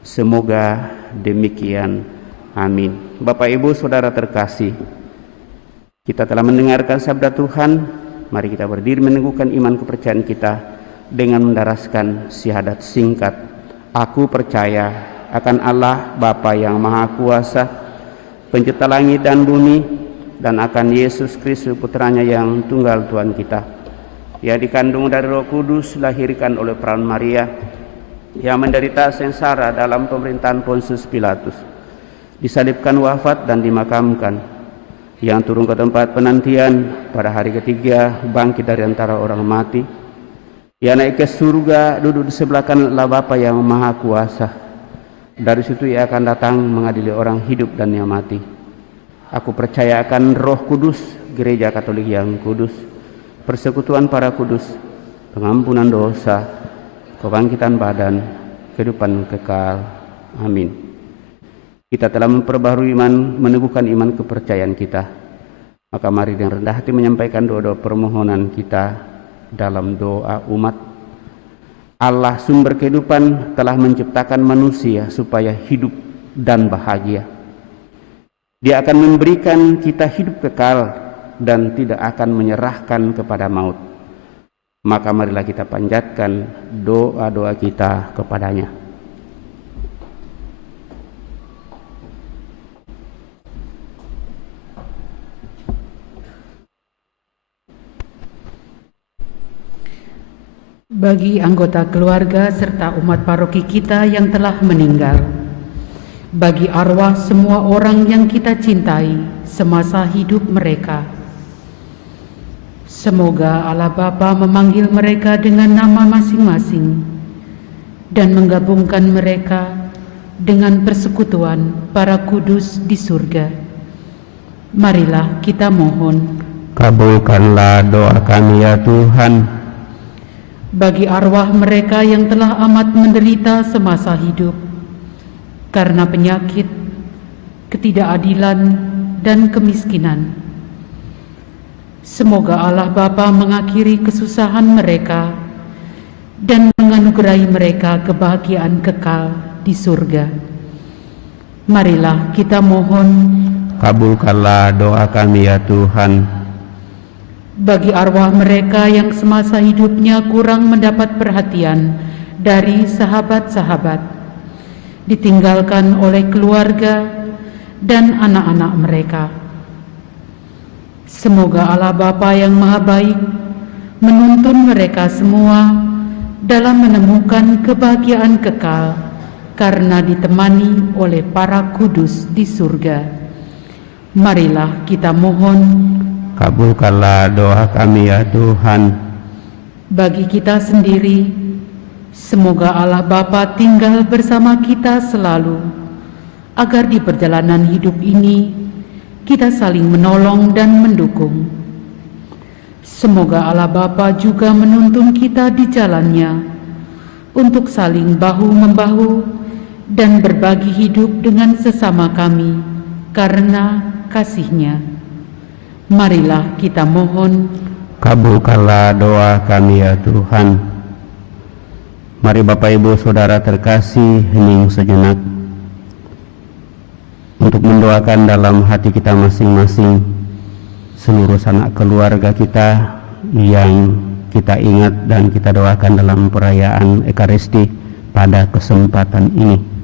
Semoga demikian. Amin. Bapak Ibu Saudara terkasih, kita telah mendengarkan sabda Tuhan. Mari kita berdiri meneguhkan iman kepercayaan kita dengan mendaraskan syahadat singkat. Aku percaya akan Allah Bapa yang Maha Kuasa, pencipta langit dan bumi, dan akan Yesus Kristus putranya yang tunggal Tuhan kita, yang dikandung dari Roh Kudus, dilahirkan oleh perawan Maria, yang menderita sengsara dalam pemerintahan Pontius Pilatus, disalibkan, wafat dan dimakamkan, yang turun ke tempat penantian, pada hari ketiga bangkit dari antara orang mati, yang naik ke surga, duduk di sebelah kanan Allah Bapa yang Maha Kuasa. Dari situ ia akan datang mengadili orang hidup dan yang mati. Aku percaya akan Roh Kudus, Gereja Katolik yang kudus, persekutuan para kudus, pengampunan dosa, kebangkitan badan, kehidupan kekal. Amin. Kita telah memperbaharui iman, meneguhkan iman kepercayaan kita. Maka mari dengan rendah hati menyampaikan doa-doa permohonan kita dalam doa umat. Allah sumber kehidupan telah menciptakan manusia supaya hidup dan bahagia. Dia akan memberikan kita hidup kekal dan tidak akan menyerahkan kepada maut. Maka marilah kita panjatkan doa-doa kita kepadanya. Bagi anggota keluarga serta umat paroki kita yang telah meninggal, bagi arwah semua orang yang kita cintai semasa hidup mereka, semoga Allah Bapa memanggil mereka dengan nama masing-masing dan menggabungkan mereka dengan persekutuan para kudus di surga. Marilah kita mohon. Kabulkanlah doa kami ya Tuhan. Bagi arwah mereka yang telah amat menderita semasa hidup karena penyakit, ketidakadilan, dan kemiskinan, semoga Allah Bapa mengakhiri kesusahan mereka dan menganugerahi mereka kebahagiaan kekal di surga. Marilah kita mohon. Kabulkanlah doa kami ya Tuhan. Bagi arwah mereka yang semasa hidupnya kurang mendapat perhatian dari sahabat-sahabat, ditinggalkan oleh keluarga dan anak-anak mereka, semoga Allah Bapa yang Maha Baik menuntun mereka semua dalam menemukan kebahagiaan kekal karena ditemani oleh para kudus di surga. Marilah kita mohon. Kabulkanlah doa kami ya Tuhan. Bagi kita sendiri, semoga Allah Bapa tinggal bersama kita selalu, agar di perjalanan hidup ini kita saling menolong dan mendukung. Semoga Allah Bapa juga menuntun kita di jalannya untuk saling bahu-membahu dan berbagi hidup dengan sesama kami karena kasih-Nya. Marilah kita mohon. Kabulkanlah doa kami ya Tuhan. Mari Bapak Ibu Saudara terkasih, hening sejenak untuk mendoakan dalam hati kita masing-masing seluruh sanak keluarga kita yang kita ingat dan kita doakan dalam perayaan Ekaristi pada kesempatan ini.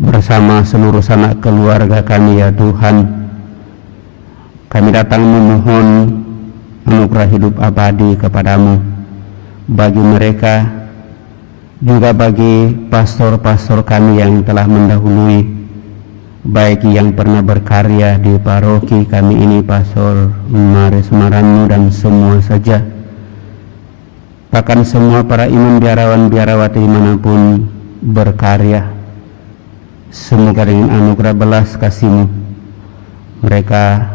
Bersama seluruh sanak keluarga kami ya Tuhan, kami datang memohon anugerah hidup abadi kepadamu bagi mereka juga bagi pastor-pastor kami yang telah mendahului, baik yang pernah berkarya di paroki kami ini, Pastor Maris Maranu dan semua saja, bahkan semua para imam biarawan-biarawati dimanapun berkarya. Semoga dengan anugerah belas kasih-Mu mereka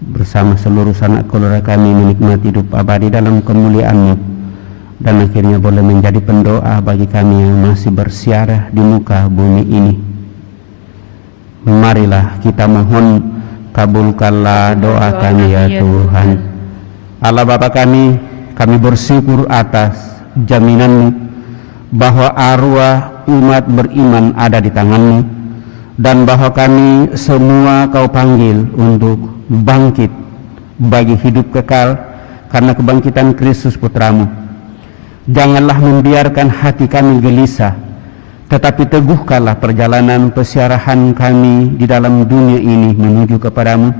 bersama seluruh sanak keluarga kami menikmati hidup abadi dalam kemuliaan-Mu, dan akhirnya boleh menjadi pendoa bagi kami yang masih bersiarah di muka bumi ini. Marilah kita mohon, kabulkanlah doa kami ya Tuhan. Allah Bapa kami bersyukur atas jaminan-Mu bahwa arwah umat beriman ada di tangan-Mu, dan bahwa kami semua Kau panggil untuk bangkit bagi hidup kekal karena kebangkitan Kristus Putra-Mu. Janganlah membiarkan hati kami gelisah, tetapi teguhkanlah perjalanan pesiarahan kami di dalam dunia ini menuju kepadamu.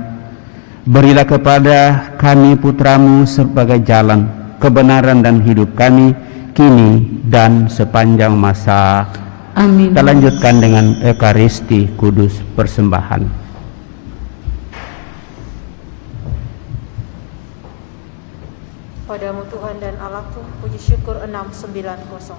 Berilah kepada kami Putra-Mu sebagai jalan, kebenaran dan hidup kami, kini dan sepanjang masa. Amin. Kita lanjutkan dengan Ekaristi Kudus persembahan. Padamu Tuhan dan Allahku, puji syukur 690.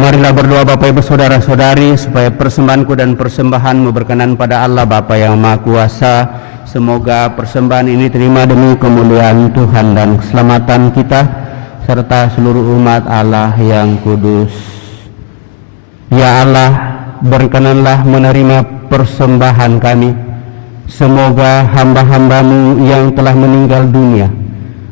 Marilah berdoa Bapak Ibu Saudara-saudari supaya persembahanku dan persembahanmu berkenan pada Allah Bapa yang Maha Kuasa. Semoga persembahan ini terima demi kemuliaan Tuhan dan keselamatan kita serta seluruh umat Allah yang kudus. Ya Allah, berkenanlah menerima persembahan kami. Semoga hamba-hambamu yang telah meninggal dunia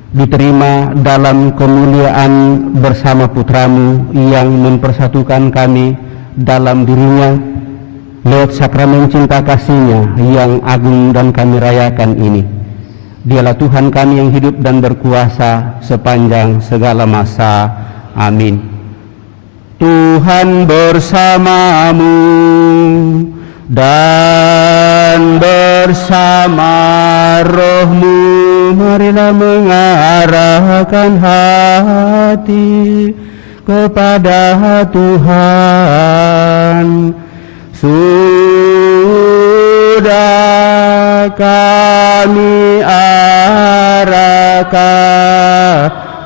diterima dalam kemuliaan bersama Putramu yang mempersatukan kami dalam dirinya lewat sakramen cinta kasih-Nya yang agung dan kami rayakan ini. Dialah Tuhan kami yang hidup dan berkuasa sepanjang segala masa. Amin. Tuhan bersamamu dan bersama rohmu. Marilah mengarahkan hati kepada Tuhan. Sudah kami arahkan,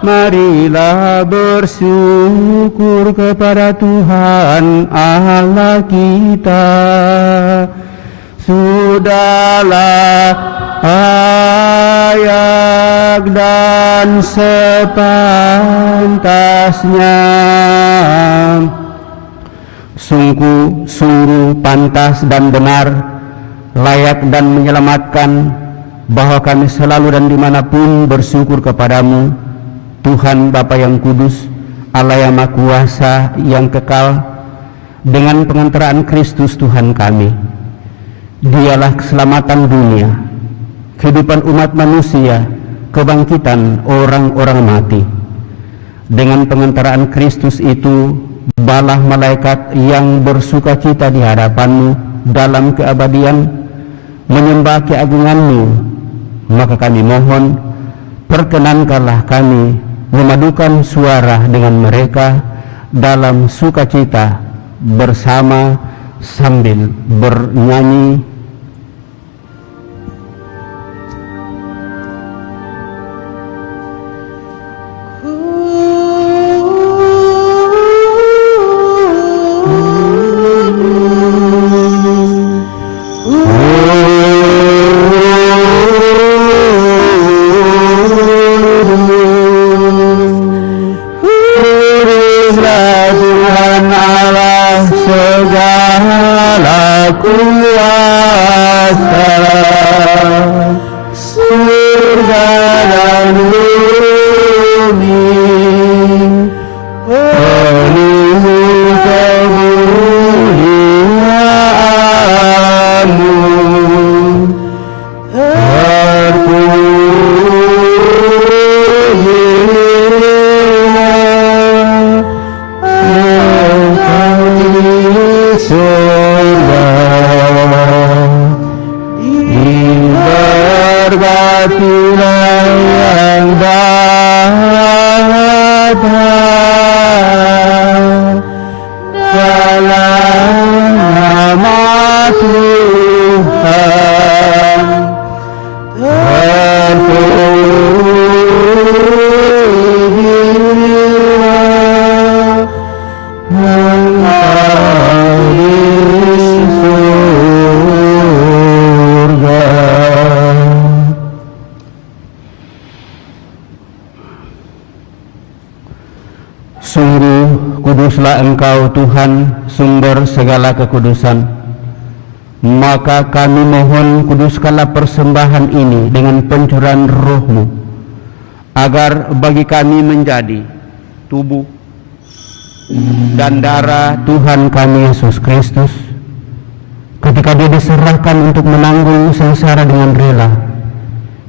marilah bersyukur kepada Tuhan Allah kita. Sudahlah layak dan sepantasnya, sungguh pantas dan benar, layak dan menyelamatkan, bahwa kami selalu dan dimanapun bersyukur kepadamu, Tuhan Bapa yang kudus, Allah yang Maha Kuasa yang kekal, dengan pengantaraan Kristus Tuhan kami. Dialah keselamatan dunia, kehidupan umat manusia, kebangkitan orang-orang mati. Dengan pengantaraan Kristus itu, balah malaikat yang bersuka cita di hadapanmu dalam keabadian menyembah keagunganmu. Maka kami mohon, perkenankanlah kami memadukan suara dengan mereka dalam sukacita bersama sambil bernyanyi. Sungguh kuduslah Engkau Tuhan, sumber segala kekudusan. Maka kami mohon, kuduskanlah persembahan ini dengan pencurahan Roh-Mu, agar bagi kami menjadi tubuh dan darah Tuhan kami Yesus Kristus. Ketika Dia diserahkan untuk menanggung sengsara dengan rela,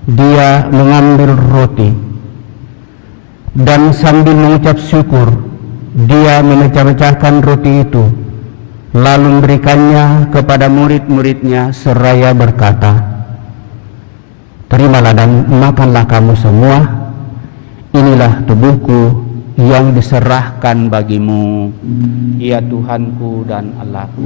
Dia mengambil roti, dan sambil mengucap syukur, Dia memecah-mecahkan roti itu, lalu memberikannya kepada murid-muridnya seraya berkata, "Terimalah dan makanlah kamu semua, inilah tubuhku yang diserahkan bagimu, ya Tuhanku dan Allahku."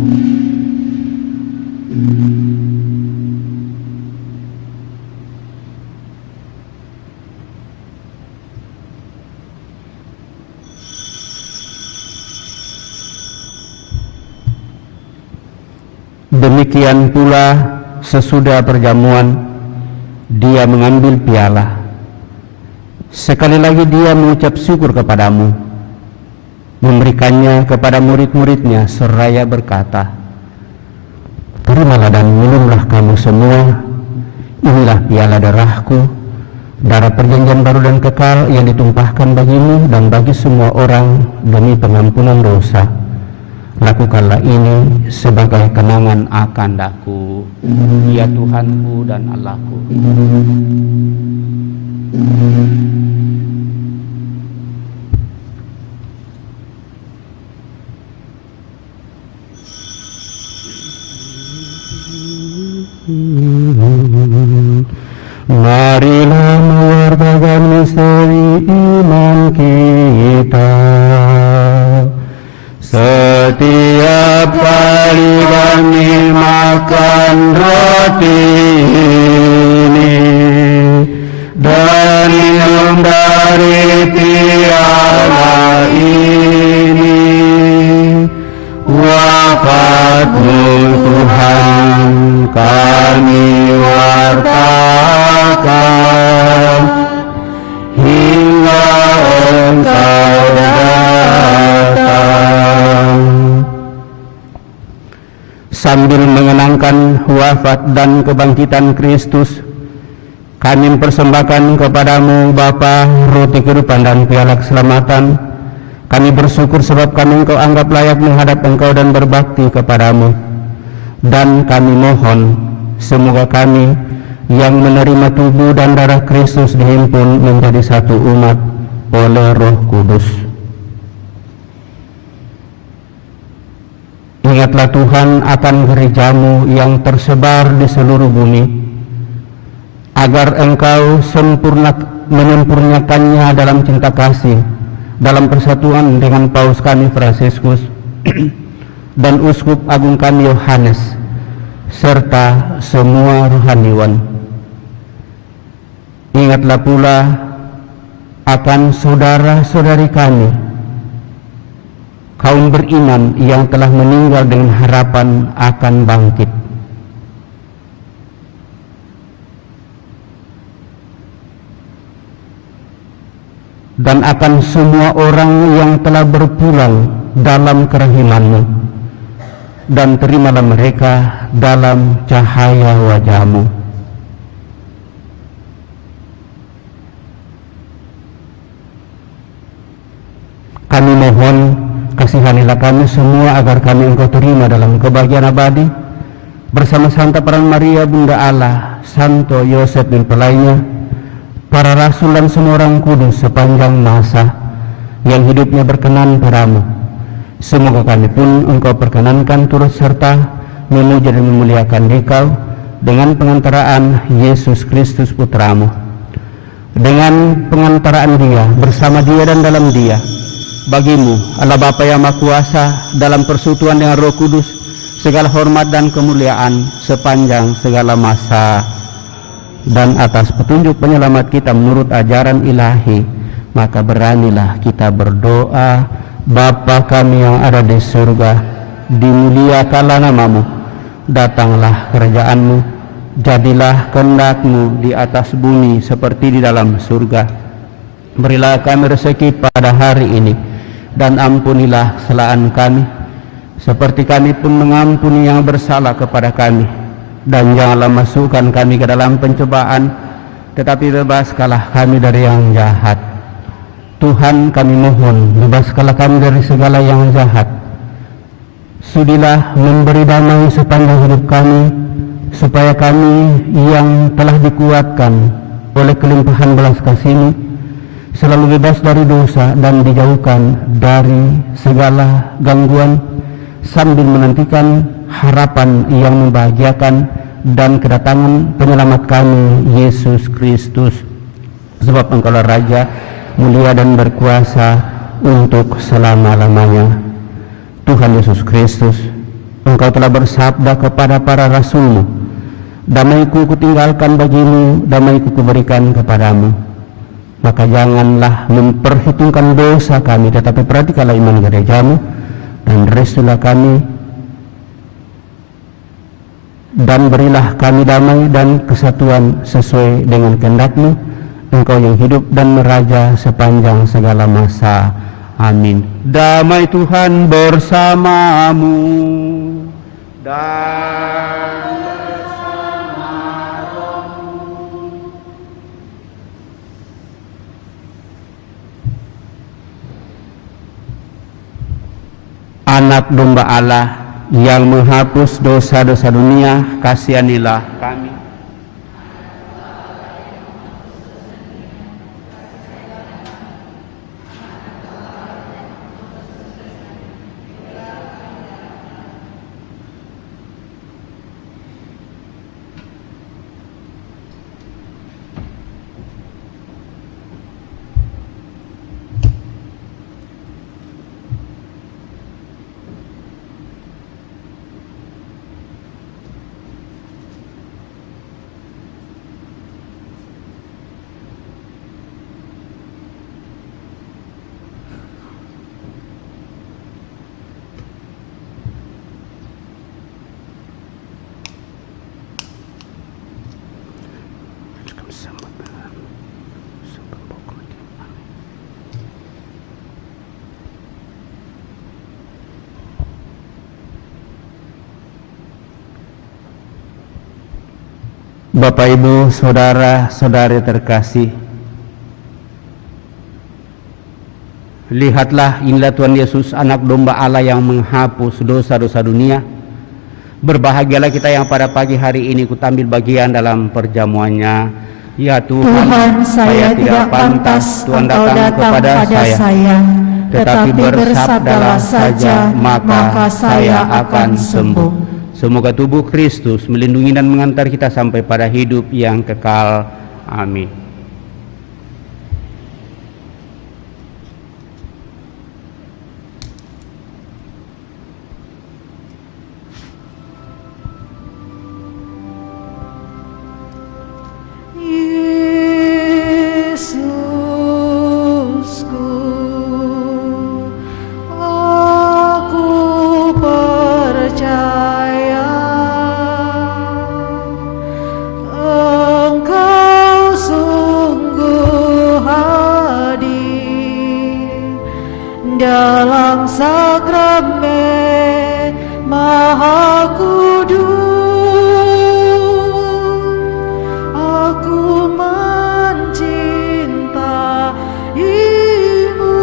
Demikian pula sesudah perjamuan, Dia mengambil piala. Sekali lagi Dia mengucap syukur kepadamu, memberikannya kepada murid-muridnya seraya berkata, "Terimalah dan minumlah kamu semua, inilah piala darahku, darah perjanjian baru dan kekal yang ditumpahkan bagimu dan bagi semua orang demi pengampunan dosa. Lakukanlah ini sebagai kenangan akan Aku, ya Tuhanku dan Allahku." Marilah mewartakan misteri iman kita. wafat dan kebangkitan Kristus, kami mempersembahkan kepadamu Bapa roti kehidupan dan piala keselamatan. Kami bersyukur sebab kami Engkau anggap layak menghadap Engkau dan berbakti kepadamu. Dan kami mohon semoga kami yang menerima tubuh dan darah Kristus dihimpun menjadi satu umat oleh Roh Kudus. Ingatlah Tuhan akan gerejamu yang tersebar di seluruh bumi, agar Engkau menyempurnakannya dalam cinta kasih, dalam persatuan dengan Paus kami Fransiskus dan Uskup Agung kami Yohanes, serta semua rohaniwan. Ingatlah pula akan saudara-saudari kami, kaum beriman yang telah meninggal dengan harapan akan bangkit. Dan akan semua orang yang telah berpulang dalam kerahiman-Mu, dan terimalah mereka dalam cahaya wajah-Mu. Kami mohon, kasihanilah kami semua agar kami Engkau terima dalam kebahagiaan abadi bersama Santa Peran Maria Bunda Allah, Santo Yosef dan pelainya, para rasul dan semua orang kudus sepanjang masa yang hidupnya berkenan padamu. Semoga kami pun Engkau perkenankan turut serta memuja dan memuliakan Dikau dengan pengantaraan Yesus Kristus Putramu. Dengan pengantaraan Dia, bersama Dia dan dalam Dia, bagimu Allah Bapa yang Maha Kuasa dalam persekutuan dengan Roh Kudus segala hormat dan kemuliaan sepanjang segala masa. Dan atas petunjuk penyelamat kita menurut ajaran ilahi, maka beranilah kita berdoa. Bapa kami yang ada di surga, dimuliakanlah namamu, datanglah kerajaan-Mu, jadilah kehendak-Mu di atas bumi seperti di dalam surga. Berilah kami rezeki pada hari ini, dan ampunilah kesalahan kami, seperti kami pun mengampuni yang bersalah kepada kami. Dan janganlah masukkan kami ke dalam pencobaan, tetapi bebaskanlah kami dari yang jahat. Tuhan, kami mohon, bebaskanlah kami dari segala yang jahat. Sudilah memberi damai sepanjang hidup kami, supaya kami yang telah dikuatkan oleh kelimpahan belas kasih-Mu selalu bebas dari dosa dan dijauhkan dari segala gangguan, sambil menantikan harapan yang membahagiakan dan kedatangan penyelamat kami, Yesus Kristus. Sebab Engkaulah Raja, mulia dan berkuasa untuk selama-lamanya. Tuhan Yesus Kristus, Engkau telah bersabda kepada para rasul-Mu, damai-Ku kutinggalkan bagimu, damai-Ku kuberikan kepadamu. Maka janganlah memperhitungkan dosa kami, tetapi perhatikanlah iman gereja-Mu, dan restulah kami, dan berilah kami damai dan kesatuan sesuai dengan kehendak-Mu, Engkau yang hidup dan meraja sepanjang segala masa. Amin. Damai Tuhan bersamamu dan bersama rohmu. Anak domba Allah yang menghapus dosa-dosa dunia, kasihanilah kami. Bapak, Ibu, saudara-saudari terkasih, lihatlah, inilah Tuhan Yesus, anak domba Allah yang menghapus dosa-dosa dunia. Berbahagialah kita yang pada pagi hari ini ikut ambil bagian dalam perjamuannya. Ya Tuhan, saya tidak pantas Engkau datang kepada saya, tetapi bersabdalah saja, maka saya akan sembuh. Semoga tubuh Kristus melindungi dan mengantar kita sampai pada hidup yang kekal. Amin. dalam sakramen Maha Kudus, aku mencintaimu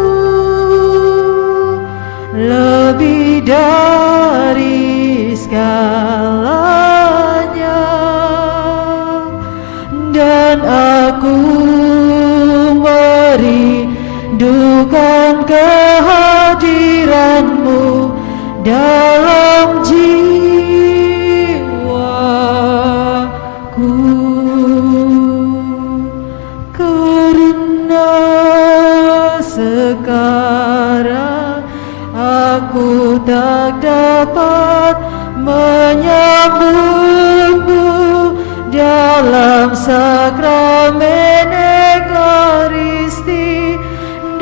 lebih dari segalanya, dan aku merindukan kehadiranmu dalam jiwaku, karena sekarang aku tak dapat menyambutmu dalam sakramen Ekaristi.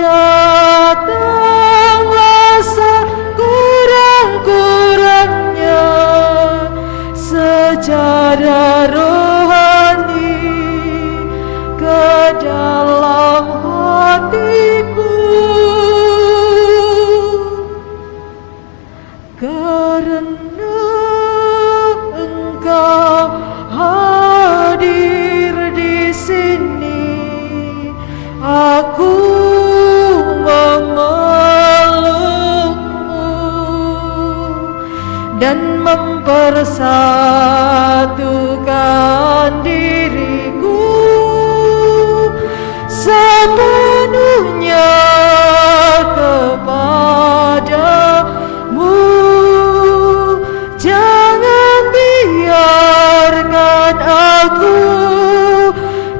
Datanglah sekurang-kurangnya secara rohani ke dalam hatiku, karena Engkau hadir di sini. Aku dan mempersatukan diriku sepenuhnya kepadamu. Jangan biarkan aku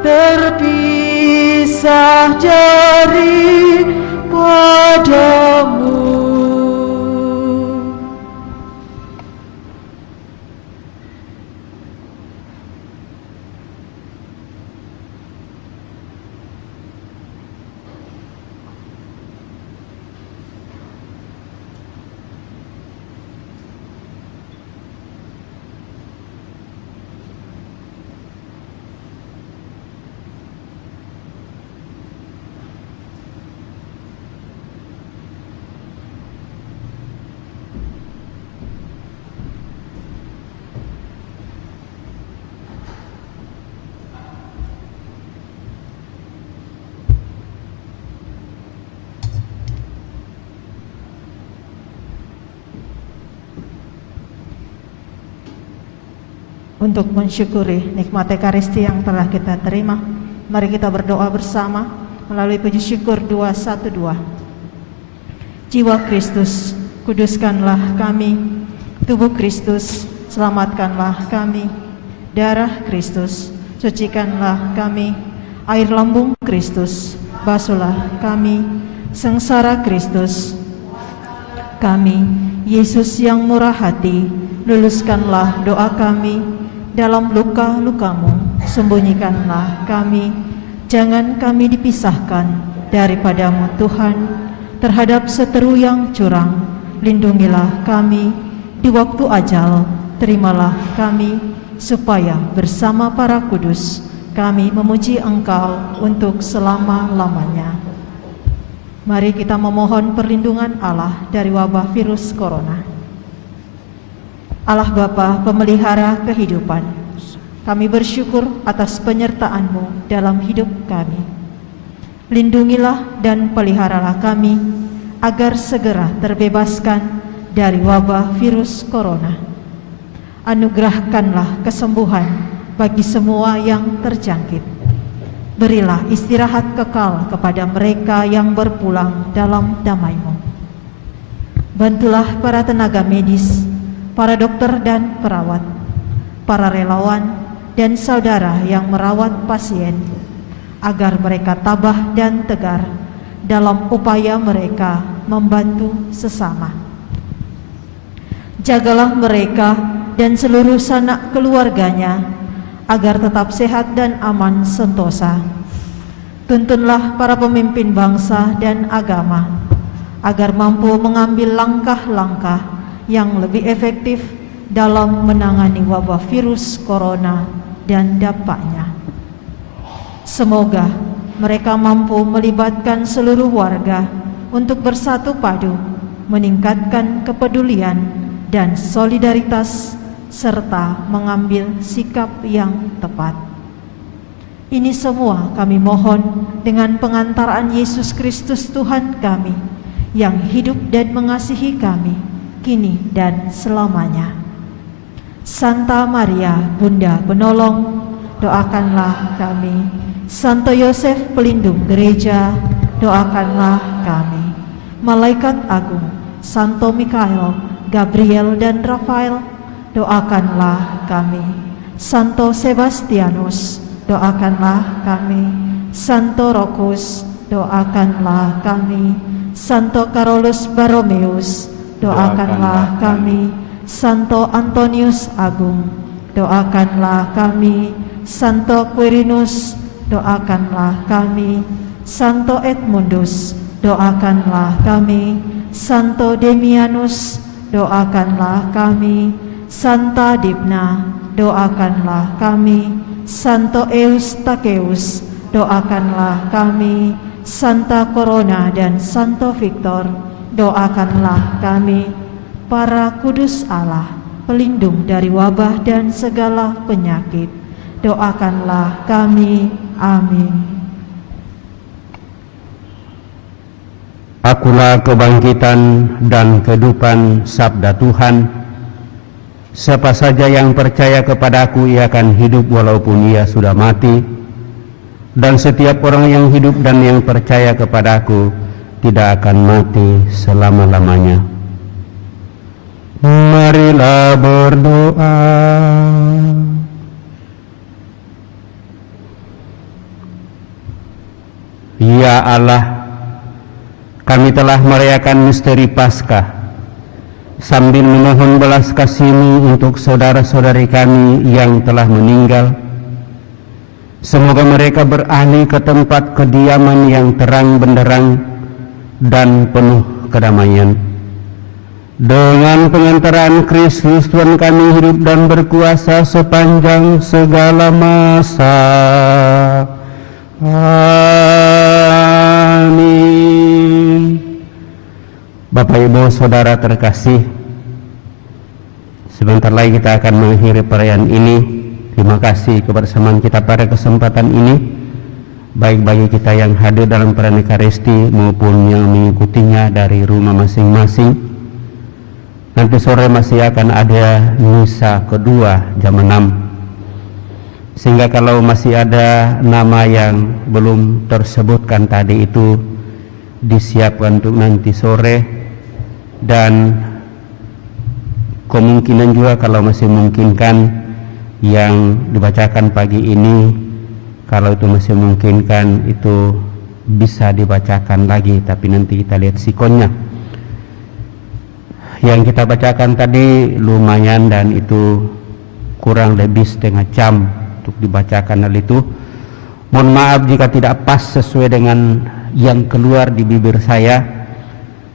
terpisah dari padamu. Untuk mensyukuri nikmat Ekaristi yang telah kita terima, mari kita berdoa bersama melalui puji syukur 212. Jiwa Kristus, kuduskanlah kami. Tubuh Kristus, selamatkanlah kami. Darah Kristus, sucikanlah kami. Air lambung Kristus, basuhlah kami. Sengsara Kristus, kami. Yesus yang murah hati, luluskanlah doa kami. Dalam luka-lukamu, sembunyikanlah kami. Jangan kami dipisahkan daripadamu Tuhan. Terhadap seteru yang curang, lindungilah kami. Di waktu ajal, terimalah kami, supaya bersama para kudus kami memuji Engkau untuk selama-lamanya. Mari kita memohon perlindungan Allah dari wabah virus corona. Allah Bapa pemelihara kehidupan, Kami bersyukur atas penyertaan-Mu dalam hidup kami. Lindungilah dan peliharalah kami agar segera terbebaskan dari wabah virus corona. Anugerahkanlah kesembuhan bagi semua yang terjangkit. Berilah istirahat kekal kepada mereka yang berpulang dalam damai-Mu. Bantulah para tenaga medis, para dokter dan perawat, para relawan, dan saudara yang merawat pasien, agar mereka tabah dan tegar dalam upaya mereka membantu sesama. Jagalah mereka dan seluruh sanak keluarganya, agar tetap sehat dan aman sentosa. Tuntunlah para pemimpin bangsa dan agama, agar mampu mengambil langkah-langkah yang lebih efektif dalam menangani wabah virus corona dan dampaknya. Semoga mereka mampu melibatkan seluruh warga untuk bersatu padu, meningkatkan kepedulian dan solidaritas, serta mengambil sikap yang tepat. Ini semua kami mohon dengan pengantaraan Yesus Kristus Tuhan kami, yang hidup dan mengasihi kami, kini dan selamanya. Santa Maria, Bunda Penolong, doakanlah kami. Santo Yosef, pelindung gereja, doakanlah kami. Malaikat agung, Santo Mikael, Gabriel dan Rafael, doakanlah kami. Santo Sebastianus, doakanlah kami. Santo Rokus, doakanlah kami. Santo Carolus Borromeus, doakanlah kami. Santo Antonius Agung, doakanlah kami. Santo Quirinus, doakanlah kami. Santo Edmundus, doakanlah kami. Santo Demianus, doakanlah kami. Santa Dibna, doakanlah kami. Santo Eustacheus, doakanlah kami. Santa Corona dan Santo Victor, doakanlah kami. Para kudus Allah, pelindung dari wabah dan segala penyakit, doakanlah kami. Amin. Akulah kebangkitan dan kehidupan, sabda Tuhan. Siapa saja yang percaya kepadaku, ia akan hidup walaupun ia sudah mati. Dan setiap orang yang hidup dan yang percaya kepadaku tidak akan mati selama-lamanya. Marilah berdoa. Ya Allah, kami telah merayakan misteri Paskah sambil memohon belas kasih-Mu untuk saudara-saudari kami yang telah meninggal. Semoga mereka beralih ke tempat kediaman yang terang benderang dan penuh kedamaian. Dengan pengantaran Kristus Tuhan kami hidup dan berkuasa sepanjang segala masa. Amin. Bapak Ibu Saudara terkasih, sebentar lagi kita akan mengakhiri perayaan ini. Terima kasih kebersamaan kita pada kesempatan ini, baik bagi kita yang hadir dalam perayaan Ekaristi maupun yang mengikutinya dari rumah masing-masing. Nanti sore masih akan ada misa kedua jam 6. Sehingga kalau masih ada nama yang belum tersebutkan tadi, itu disiapkan untuk nanti sore. Dan kemungkinan juga kalau masih memungkinkan yang dibacakan pagi ini, kalau itu masih memungkinkan, itu bisa dibacakan lagi, tapi nanti kita lihat sikonnya. Yang kita bacakan tadi lumayan dan itu kurang lebih setengah jam untuk dibacakan. Hal itu mohon maaf jika tidak pas sesuai dengan yang keluar di bibir saya,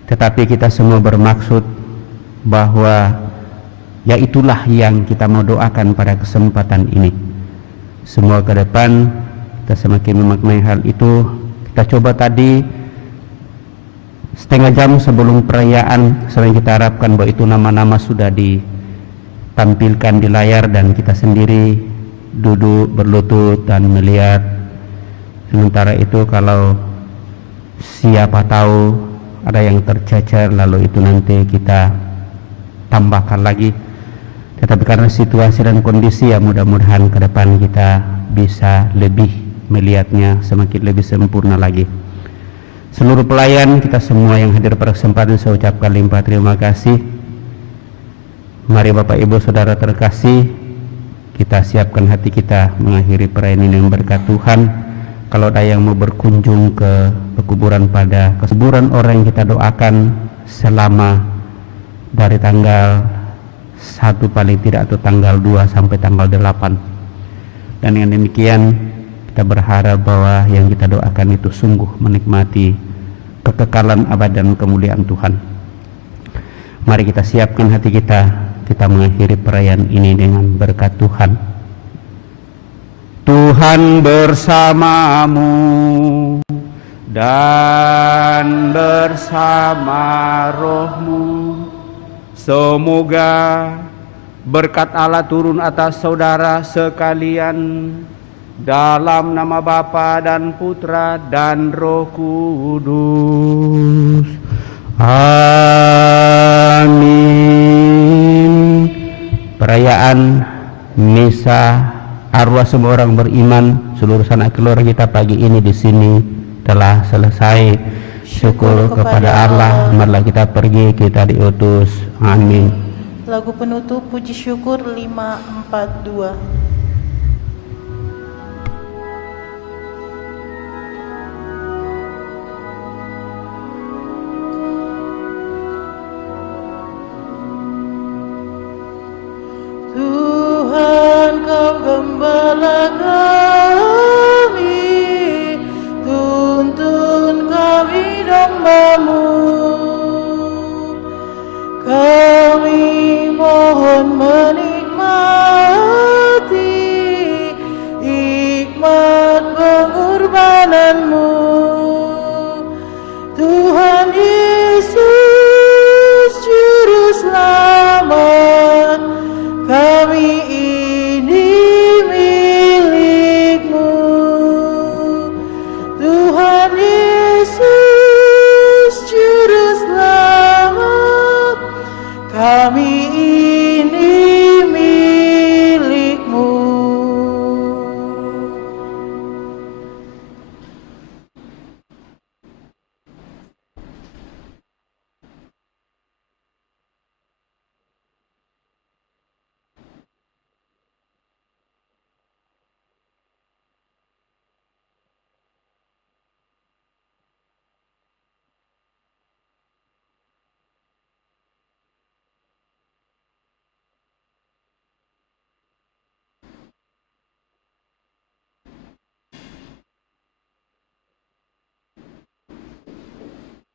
tetapi kita semua bermaksud bahwa ya itulah yang kita mau doakan pada kesempatan ini. Semua ke depan kita semakin memaknai hal itu. Kita coba tadi setengah jam sebelum perayaan, selain kita harapkan bahwa itu nama-nama sudah ditampilkan di layar dan kita sendiri duduk berlutut dan melihat. Sementara itu kalau siapa tahu ada yang tercecer, lalu itu nanti kita tambahkan lagi. Tetapi karena situasi dan kondisi, ya mudah-mudahan ke depan kita bisa lebih melihatnya semakin lebih sempurna lagi. Seluruh pelayan kita semua yang hadir pada kesempatan, saya ucapkan limpah terima kasih. Mari Bapak Ibu Saudara terkasih, kita siapkan hati kita mengakhiri perayaan ini dengan berkat Tuhan. Kalau ada yang mau berkunjung ke pekuburan pada kuburan orang yang kita doakan selama dari tanggal 1 paling tidak, atau tanggal 2 sampai tanggal 8. Dan dengan demikian kita berharap bahwa yang kita doakan itu sungguh menikmati kekekalan abad dan kemuliaan Tuhan. Mari kita siapkan hati kita, kita mengakhiri perayaan ini dengan berkat Tuhan. Tuhan bersamamu dan bersama rohmu. Semoga berkat Allah turun atas saudara sekalian, dalam nama Bapa dan Putra dan Roh Kudus. Amin. Perayaan misa arwah semua orang beriman seluruh sanak keluarga kita pagi ini di sini telah selesai. Syukur kepada Allah. Marilah kita pergi, kita diutus. Amin. Lagu penutup puji syukur 542. Tuhan, Kau gembala kami, tuntun kami domba-Mu. Kami mohon menikmati hikmat pengorbanan-Mu.